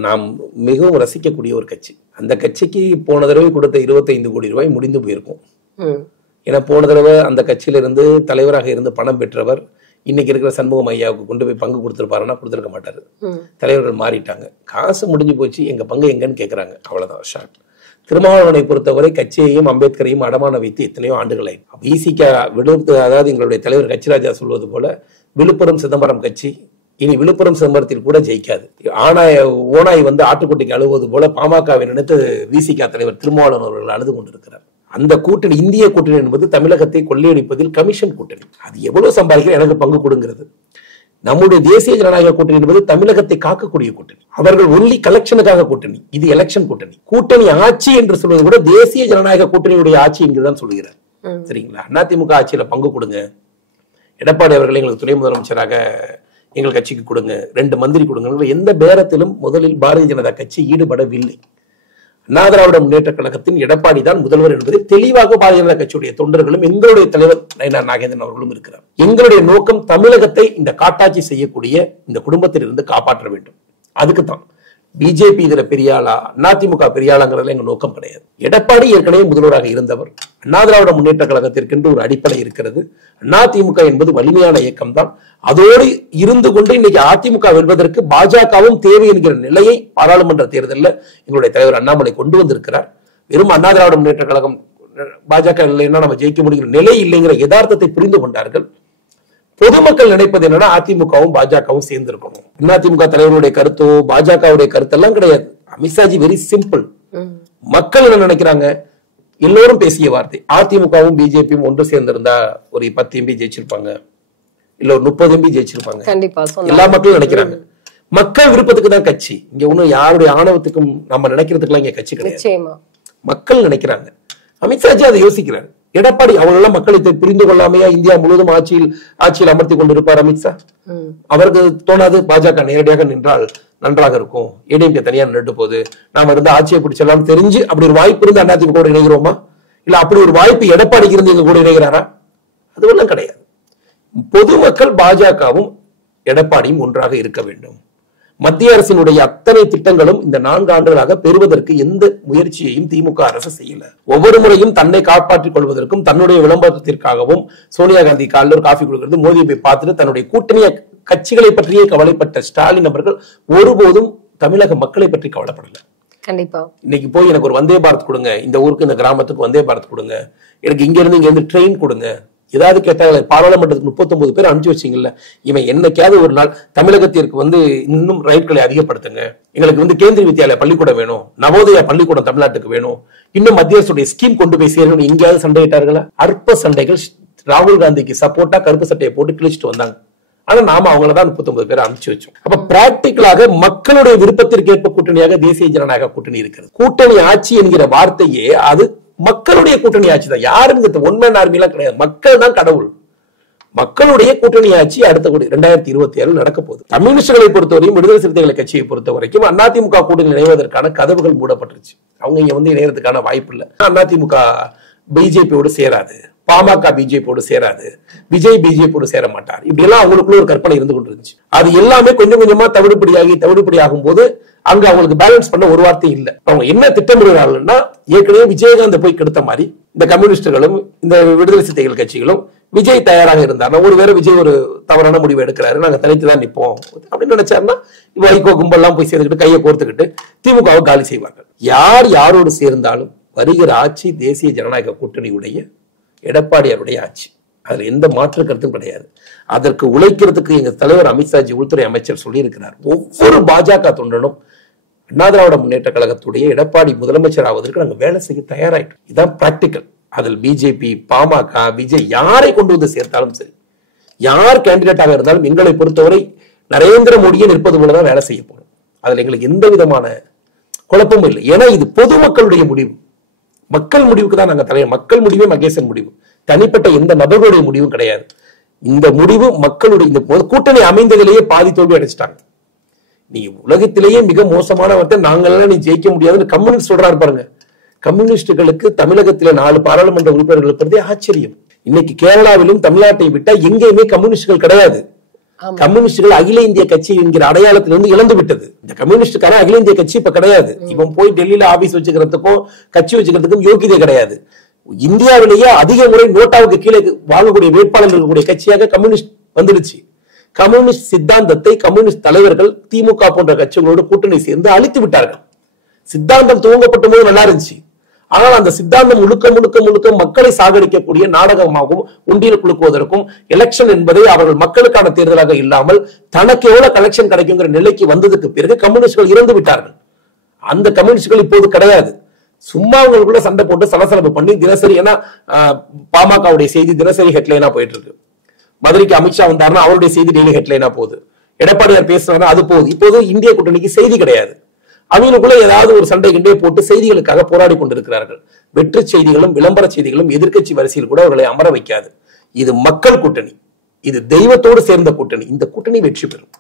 நாம் மிகவும் ரசிக்கக்கூடிய ஒரு கட்சி. அந்த கட்சிக்கு போன தடவை கொடுத்த 25 கோடி ரூபாய் முடிந்து போயிருக்கும். ஏன்னா போன தடவை அந்த கட்சியில இருந்து தலைவராக இருந்து பணம் பெற்றவர் இன்னைக்கு இருக்கிற சண்முகம் ஐயாவுக்கு கொண்டு போய் பங்கு கொடுத்துருப்பாருன்னா கொடுத்துருக்க மாட்டாரு. தலைவர்கள் மாறிட்டாங்க, காசு முடிஞ்சு போச்சு, எங்க பங்கு எங்கன்னு கேட்கறாங்க. அவ்வளவுதான் ஷார்ட். திருமாவளவனை பொறுத்தவரை கட்சியையும் அம்பேத்கரையும் அடமான வைத்து எத்தனையோ ஆண்டுகளை விசிக அதாவது எங்களுடைய தலைவர் கட்சிராஜா சொல்வது போல விழுப்புரம் சிதம்பரம் கட்சி இனி விழுப்புரம் சிதம்பரத்தில் கூட ஜெயிக்காது. ஓனாய் ஆட்டுக்குட்டிக்கு அழுவது போல பாமகவை நினைத்து விசிக தலைவர் திருமாவளவன் அவர்கள் அழுது கொண்டிருக்கிறார். அந்த கூட்டணி, இந்திய கூட்டணி என்பது தமிழகத்தை கொள்ளையடிப்பதில் கமிஷன் கூட்டணி. அது எவ்வளவு சம்பாதிக்கிற எனக்கு பங்கு கொடுங்கிறது. நம்முடைய தேசிய ஜனநாயக கூட்டணி என்பது தமிழகத்தை காக்கக்கூடிய கூட்டணி. அவர்கள் ஒன்லி கலெக்ஷனுக்காக கூட்டணி. இது எலெக்ஷன் கூட்டணி. கூட்டணி ஆட்சி என்று சொல்வது கூட தேசிய ஜனநாயக கூட்டணியுடைய ஆட்சி என்கிறதான் சொல்லுகிறார். சரிங்களா? அதிமுக ஆட்சியில பங்கு கொடுங்க, எடப்பாடி அவர்களை எங்களுக்கு துணை முதலமைச்சராக எங்கள் கட்சிக்கு கொடுங்க, 2 மந்திரி கொடுங்க. எந்த பேரத்திலும் முதலில் பாரதிய ஜனதா கட்சி ஈடுபடவில்லை. அண்ணா திராவிட முன்னேற்ற கழகத்தின் எடப்பாடி தான் முதல்வர் என்பதை தெளிவாக பாரதிய ஜனதா கட்சியுடைய தொண்டர்களும் எங்களுடைய தலைவர் நயினார் நாகேந்திரன் அவர்களும் இருக்கிறார். எங்களுடைய நோக்கம் தமிழகத்தை இந்த காட்டாட்சி செய்யக்கூடிய இந்த குடும்பத்திலிருந்து காப்பாற்ற வேண்டும். அதுக்குத்தான் பிஜேபி இதுல பெரியாளா அதிமுக பெரியாளாங்கிறதுல எங்க நோக்கம் கிடையாது. எடப்பாடி ஏற்கனவே முதல்வராக இருந்தவர். அண்ணா திராவிட முன்னேற்ற கழகத்திற்கென்று ஒரு அடிப்படை இருக்கிறது. அதிமுக என்பது வலிமையான இயக்கம் தான். அதோடு இருந்து கொண்டு இன்னைக்கு அதிமுக வெல்வதற்கு பாஜகவும் தேவை என்கிற நிலையை பாராளுமன்ற தேர்தலில் எங்களுடைய தலைவர் அண்ணாமலை கொண்டு வந்திருக்கிறார். வெறும் அண்ணா திராவிட முன்னேற்ற கழகம் பாஜக இல்லைன்னா நம்ம ஜெயிக்க முடிகிற நிலை இல்லைங்கிற யதார்த்தத்தை புரிந்து கொண்டார்கள். பொதுமக்கள் நினைப்பது என்னன்னா அதிமுகவும் பாஜகவும் சேர்ந்து இருக்கணும். அதிமுக தலைவருடைய கருத்தோ பாஜகவுடைய கருத்தெல்லாம் கிடையாது. Amit Shah ji very simple. மக்கள் என்ன நினைக்கிறாங்க? எல்லோரும் பேசிய வார்த்தை, அதிமுகவும் பிஜேபியும் ஒன்று சேர்ந்திருந்தா ஒரு 10 எம்பி ஜெயிச்சிருப்பாங்க, இல்ல ஒரு 30 எம்பி ஜெயிச்சிருப்பாங்க. எல்லா மக்களும் நினைக்கிறாங்க. மக்கள் விருப்பத்துக்கு தான் கட்சி. இங்க ஒண்ணும் யாருடைய ஆணவத்துக்கும் நம்ம நினைக்கிறதுக்கெல்லாம் இங்க கட்சி கிடையாது. மக்கள் நினைக்கிறாங்க. அமித்ஷாஜி அதை யோசிக்கிறார். எடப்பாடி அவங்களெல்லாம் மக்களை புரிந்து கொள்ளாமையா இந்தியா முழுவதும் ஆட்சியில் அமர்த்தி கொண்டிருப்பார் அமித்ஷா? அவருக்கு தோணாது பாஜக நேரடியாக நின்றால் நன்றாக இருக்கும், ஏடிஎம்கே தனியா நின்று போகுது, நாம இருந்து ஆட்சியை பிடிச்சலாம் தெரிஞ்சு அப்படி ஒரு வாய்ப்பு இருந்து அதிமுக கூட இணைகிறோமா? இல்ல அப்படி ஒரு வாய்ப்பு எடப்பாடிக்கு இருந்து எங்க கூட இணைகிறாரா? அதுவெல்லாம் கிடையாது. பொதுமக்கள் பாஜகவும் எடப்பாடியும் ஒன்றாக இருக்க வேண்டும். மத்திய அரசினுடைய அத்தனை திட்டங்களும் இந்த 4 ஆண்டுகளாக பெறுவதற்கு எந்த முயற்சியையும் திமுக அரசு செய்யல. ஒவ்வொரு முறையும் தன்னை காப்பாற்றிக் கொள்வதற்கும் தன்னுடைய விளம்பரத்திற்காகவும் சோனியா காந்தி காலையில் ஒரு காஃபி கொடுக்கிறது, மோதியை போய் பார்த்துட்டு தன்னுடைய கூட்டணிய கட்சிகளை பற்றியே கவலைப்பட்ட ஸ்டாலின் அவர்கள் ஒருபோதும் தமிழக மக்களை பற்றி கவலைப்படல. கண்டிப்பா இன்னைக்கு போய் எனக்கு ஒரு வந்தே பாரத் கொடுங்க, இந்த ஊருக்கு இந்த கிராமத்துக்கு வந்தே பாரத் கொடுங்க, எனக்கு இங்க இருந்து ட்ரெயின் கொடுங்க, ஏதாவது கேட்டாங்க. பாராளுமன்றத்துக்கு 39 பேர் அனுப்பிச்சு வச்சிங்கல்ல, இவன் என்னைக்காவது ஒரு நாள் தமிழகத்திற்கு இன்னும் ரயில்களை அதிகப்படுத்துங்க, எங்களுக்கு கேந்திரிய வித்யாலயா பள்ளிக்கூடம் வேணும், நவோதயா பள்ளிக்கூடம் தமிழ்நாட்டுக்கு வேணும், இன்னும் மத்திய அரசுடைய ஸ்கீம் கொண்டு போய் சேரணும், எங்கேயாவது சண்டையிட்டார்களா? அற்ப சண்டைகள். ராகுல் காந்திக்கு சப்போர்ட்டா கருப்பு சட்டையை போட்டு கிழிச்சிட்டு வந்தாங்க. ஆனா நாம அவங்களதான் 39 பேர் அனுப்பிச்சு வச்சோம். அப்ப பிராக்டிகலாக மக்களுடைய விருப்பத்திற்கு ஏற்ப கூட்டணியாக தேசிய ஜனநாயக கூட்டணி இருக்கிறது. கூட்டணி ஆட்சி என்கிற வார்த்தையே அது மக்களுடைய கூட்டணி ஆட்சி தான். யாரும் ஒன் மேன் ஆர்மி எல்லாம் கிடையாது. மக்கள் தான் கடவுள். மக்களுடைய கூட்டணி ஆட்சி அடுத்த 2027 நடக்க போகுது. கம்யூனிஸ்டுகளை பொறுத்தவரையும் விடுதலை சிறுத்தைகள் கட்சியை பொறுத்த வரைக்கும் அதிமுக கூட்டணி இணைவதற்கான கதவுகள் மூடப்பட்டுருச்சு. அவங்க இங்க வந்து இணையறதுக்கான வாய்ப்பு இல்லை. அதிமுக பிஜேபியோடு சேராது, பாமக பிஜேபியோடு சேராது, விஜய் பிஜேபியோடு சேர மாட்டார், இப்படி எல்லாம் அவங்களுக்குள்ள ஒரு கற்பனை இருந்து கொண்டிருந்துச்சு. அது எல்லாமே கொஞ்சம் கொஞ்சமா தவிடுபடியாகும் போது அங்க அவங்களுக்கு பேலன்ஸ் பண்ண ஒரு வார்த்தை இல்ல. அவங்க என்ன திட்டமிடுறாங்கன்னா, ஏற்கனவே விஜயகாந்த் போய் கெடுத்த மாதிரி இந்த கம்யூனிஸ்டுகளும் இந்த விடுதலை சிறுத்தைகள் கட்சிகளும் விஜய் தயாராக இருந்தார். ஒருவேளை விஜய் ஒரு தவறான முடிவு எடுக்கிறாரு, நாங்க தனித்து தான் நிற்போம் அப்படின்னு நினைச்சாருன்னா வைகோ கும்பல்லாம் போய் சேர்ந்துக்கிட்டு கையை கோர்த்துக்கிட்டு திமுகவை காலி செய்வார்கள். யார் யாரோடு சேர்ந்தாலும் வருகிற ஆட்சி தேசிய ஜனநாயக கூட்டணியுடைய எடப்பாடியாருடைய ஆட்சி. அதுல எந்த மாற்று கருத்தும் கிடையாது. அதற்கு உழைக்கிறதுக்கு எங்க தலைவர் அமித்ஷாஜி உள்துறை அமைச்சர் சொல்லியிருக்கிறார். ஒவ்வொரு பாஜக தொண்டனும் அண்ணா திராவிட முன்னேற்ற கழகத்துடைய எடப்பாடி முதலமைச்சர் ஆவதற்கு நாங்க வேலை செய்ய தயாராயிட்டோம். இதுதான் பிராக்டிக்கல். அதில் பிஜேபி, பாமக, விஜய் யாரை கொண்டு வந்து சேர்த்தாலும் சரி, யார் கேண்டிடேட்டாக இருந்தாலும் எங்களை பொறுத்தவரை நரேந்திர மோடியை நிற்பது போலதான் வேலை செய்ய போறோம். அதுல எங்களுக்கு எந்த விதமான குழப்பமும் இல்லை. ஏன்னா இது பொதுமக்களுடைய முடிவு. மக்கள் முடிவுக்கு தான் நாங்க தலைவர். மக்கள் முடிவே மகேசன் முடிவு, தனிப்பட்ட எந்த நபர்களுடைய முடிவும் கிடையாது. இந்த முடிவு மக்களுடைய. இந்த கூட்டணி அமைந்ததிலேயே பாதி தோல்வி அடைச்சிட்டாங்க. நீ உலகத்திலேயே மிக மோசமானவற்றை நாங்கள்லாம் நீ ஜெயிக்க முடியாதுன்னு கம்யூனிஸ்ட் சொல்றாரு பாருங்க. கம்யூனிஸ்டுகளுக்கு தமிழகத்தில 4 பாராளுமன்ற உறுப்பினர்கள் இருப்பதே ஆச்சரியம். இன்னைக்கு கேரளாவிலும் தமிழ்நாட்டை விட்டா எங்கேயுமே கம்யூனிஸ்டுகள் கிடையாது. கம்யூனிஸ்டுகள் அகில இந்திய கட்சி என்கிற அடையாளத்திலிருந்து இழந்து விட்டது. இந்த கம்யூனிஸ்டுக்கான அகில இந்திய கட்சி இப்ப கிடையாது. இவன் போய் டெல்லியில ஆபீஸ் வச்சுக்கிறதுக்கும் கட்சி வச்சுக்கிறதுக்கும் யோகியதை கிடையாது. இந்தியாவிலேயே அதிக முறை நோட்டாவுக்கு கீழே வாங்கக்கூடிய வேட்பாளர்கள் இருக்கக்கூடிய கட்சியாக கம்யூனிஸ்ட் வந்துடுச்சு. கம்யூனிஸ்ட் சித்தாந்தத்தை கம்யூனிஸ்ட் தலைவர்கள் திமுக போன்ற கட்சிகளோடு கூட்டணி சேர்ந்து அழித்து விட்டார்கள். சித்தாந்தம் துவங்கப்பட்ட போது நல்லா இருந்துச்சு. ஆனால் அந்த சித்தாந்தம் முழுக்க முழுக்க முழுக்க மக்களை சாகடிக்கக்கூடிய நாடகமாகவும் உண்டியல் குலுக்குவதற்கும் எலெக்ஷன் என்பதை அவர்கள் மக்களுக்கான தேர்தலாக இல்லாமல் தனக்கு எவ்வளவு கலெக்ஷன் கிடைக்குங்கிற நிலைக்கு வந்ததுக்கு பிறகு கம்யூனிஸ்டுகள் இறந்து விட்டார்கள். அந்த கம்யூனிஸ்டுகள் இப்போது கிடையாது. சும்மா அவங்களுக்குள்ள சண்டை போட்டு சலசலப்பு பண்ணி தினசரி, ஏன்னா பாமகவுடைய செய்தி தினசரி ஹெட்லைனா போயிட்டு இருக்கு. மதுரைக்கு அமித்ஷா வந்தாருன்னா அவருடைய செய்தி டெய்லி ஹெட்லைனா போகுது. எடப்பாடியார் பேசுறாருன்னா அது போகுது. இப்போது இந்திய கூட்டணிக்கு செய்தி கிடையாது. அவங்களுக்குள்ள ஏதாவது ஒரு சண்டை கிண்டே போட்டு செய்திகளுக்காக போராடி கொண்டிருக்கிறார்கள். வெற்றி செய்திகளும் விளம்பர செய்திகளும் எதிர்க்கட்சி வரிசையில் கூட அவர்களை அமர வைக்காது. இது மக்கள் கூட்டணி, இது தெய்வத்தோடு சேர்ந்த கூட்டணி. இந்த கூட்டணி வெற்றி பெறும்.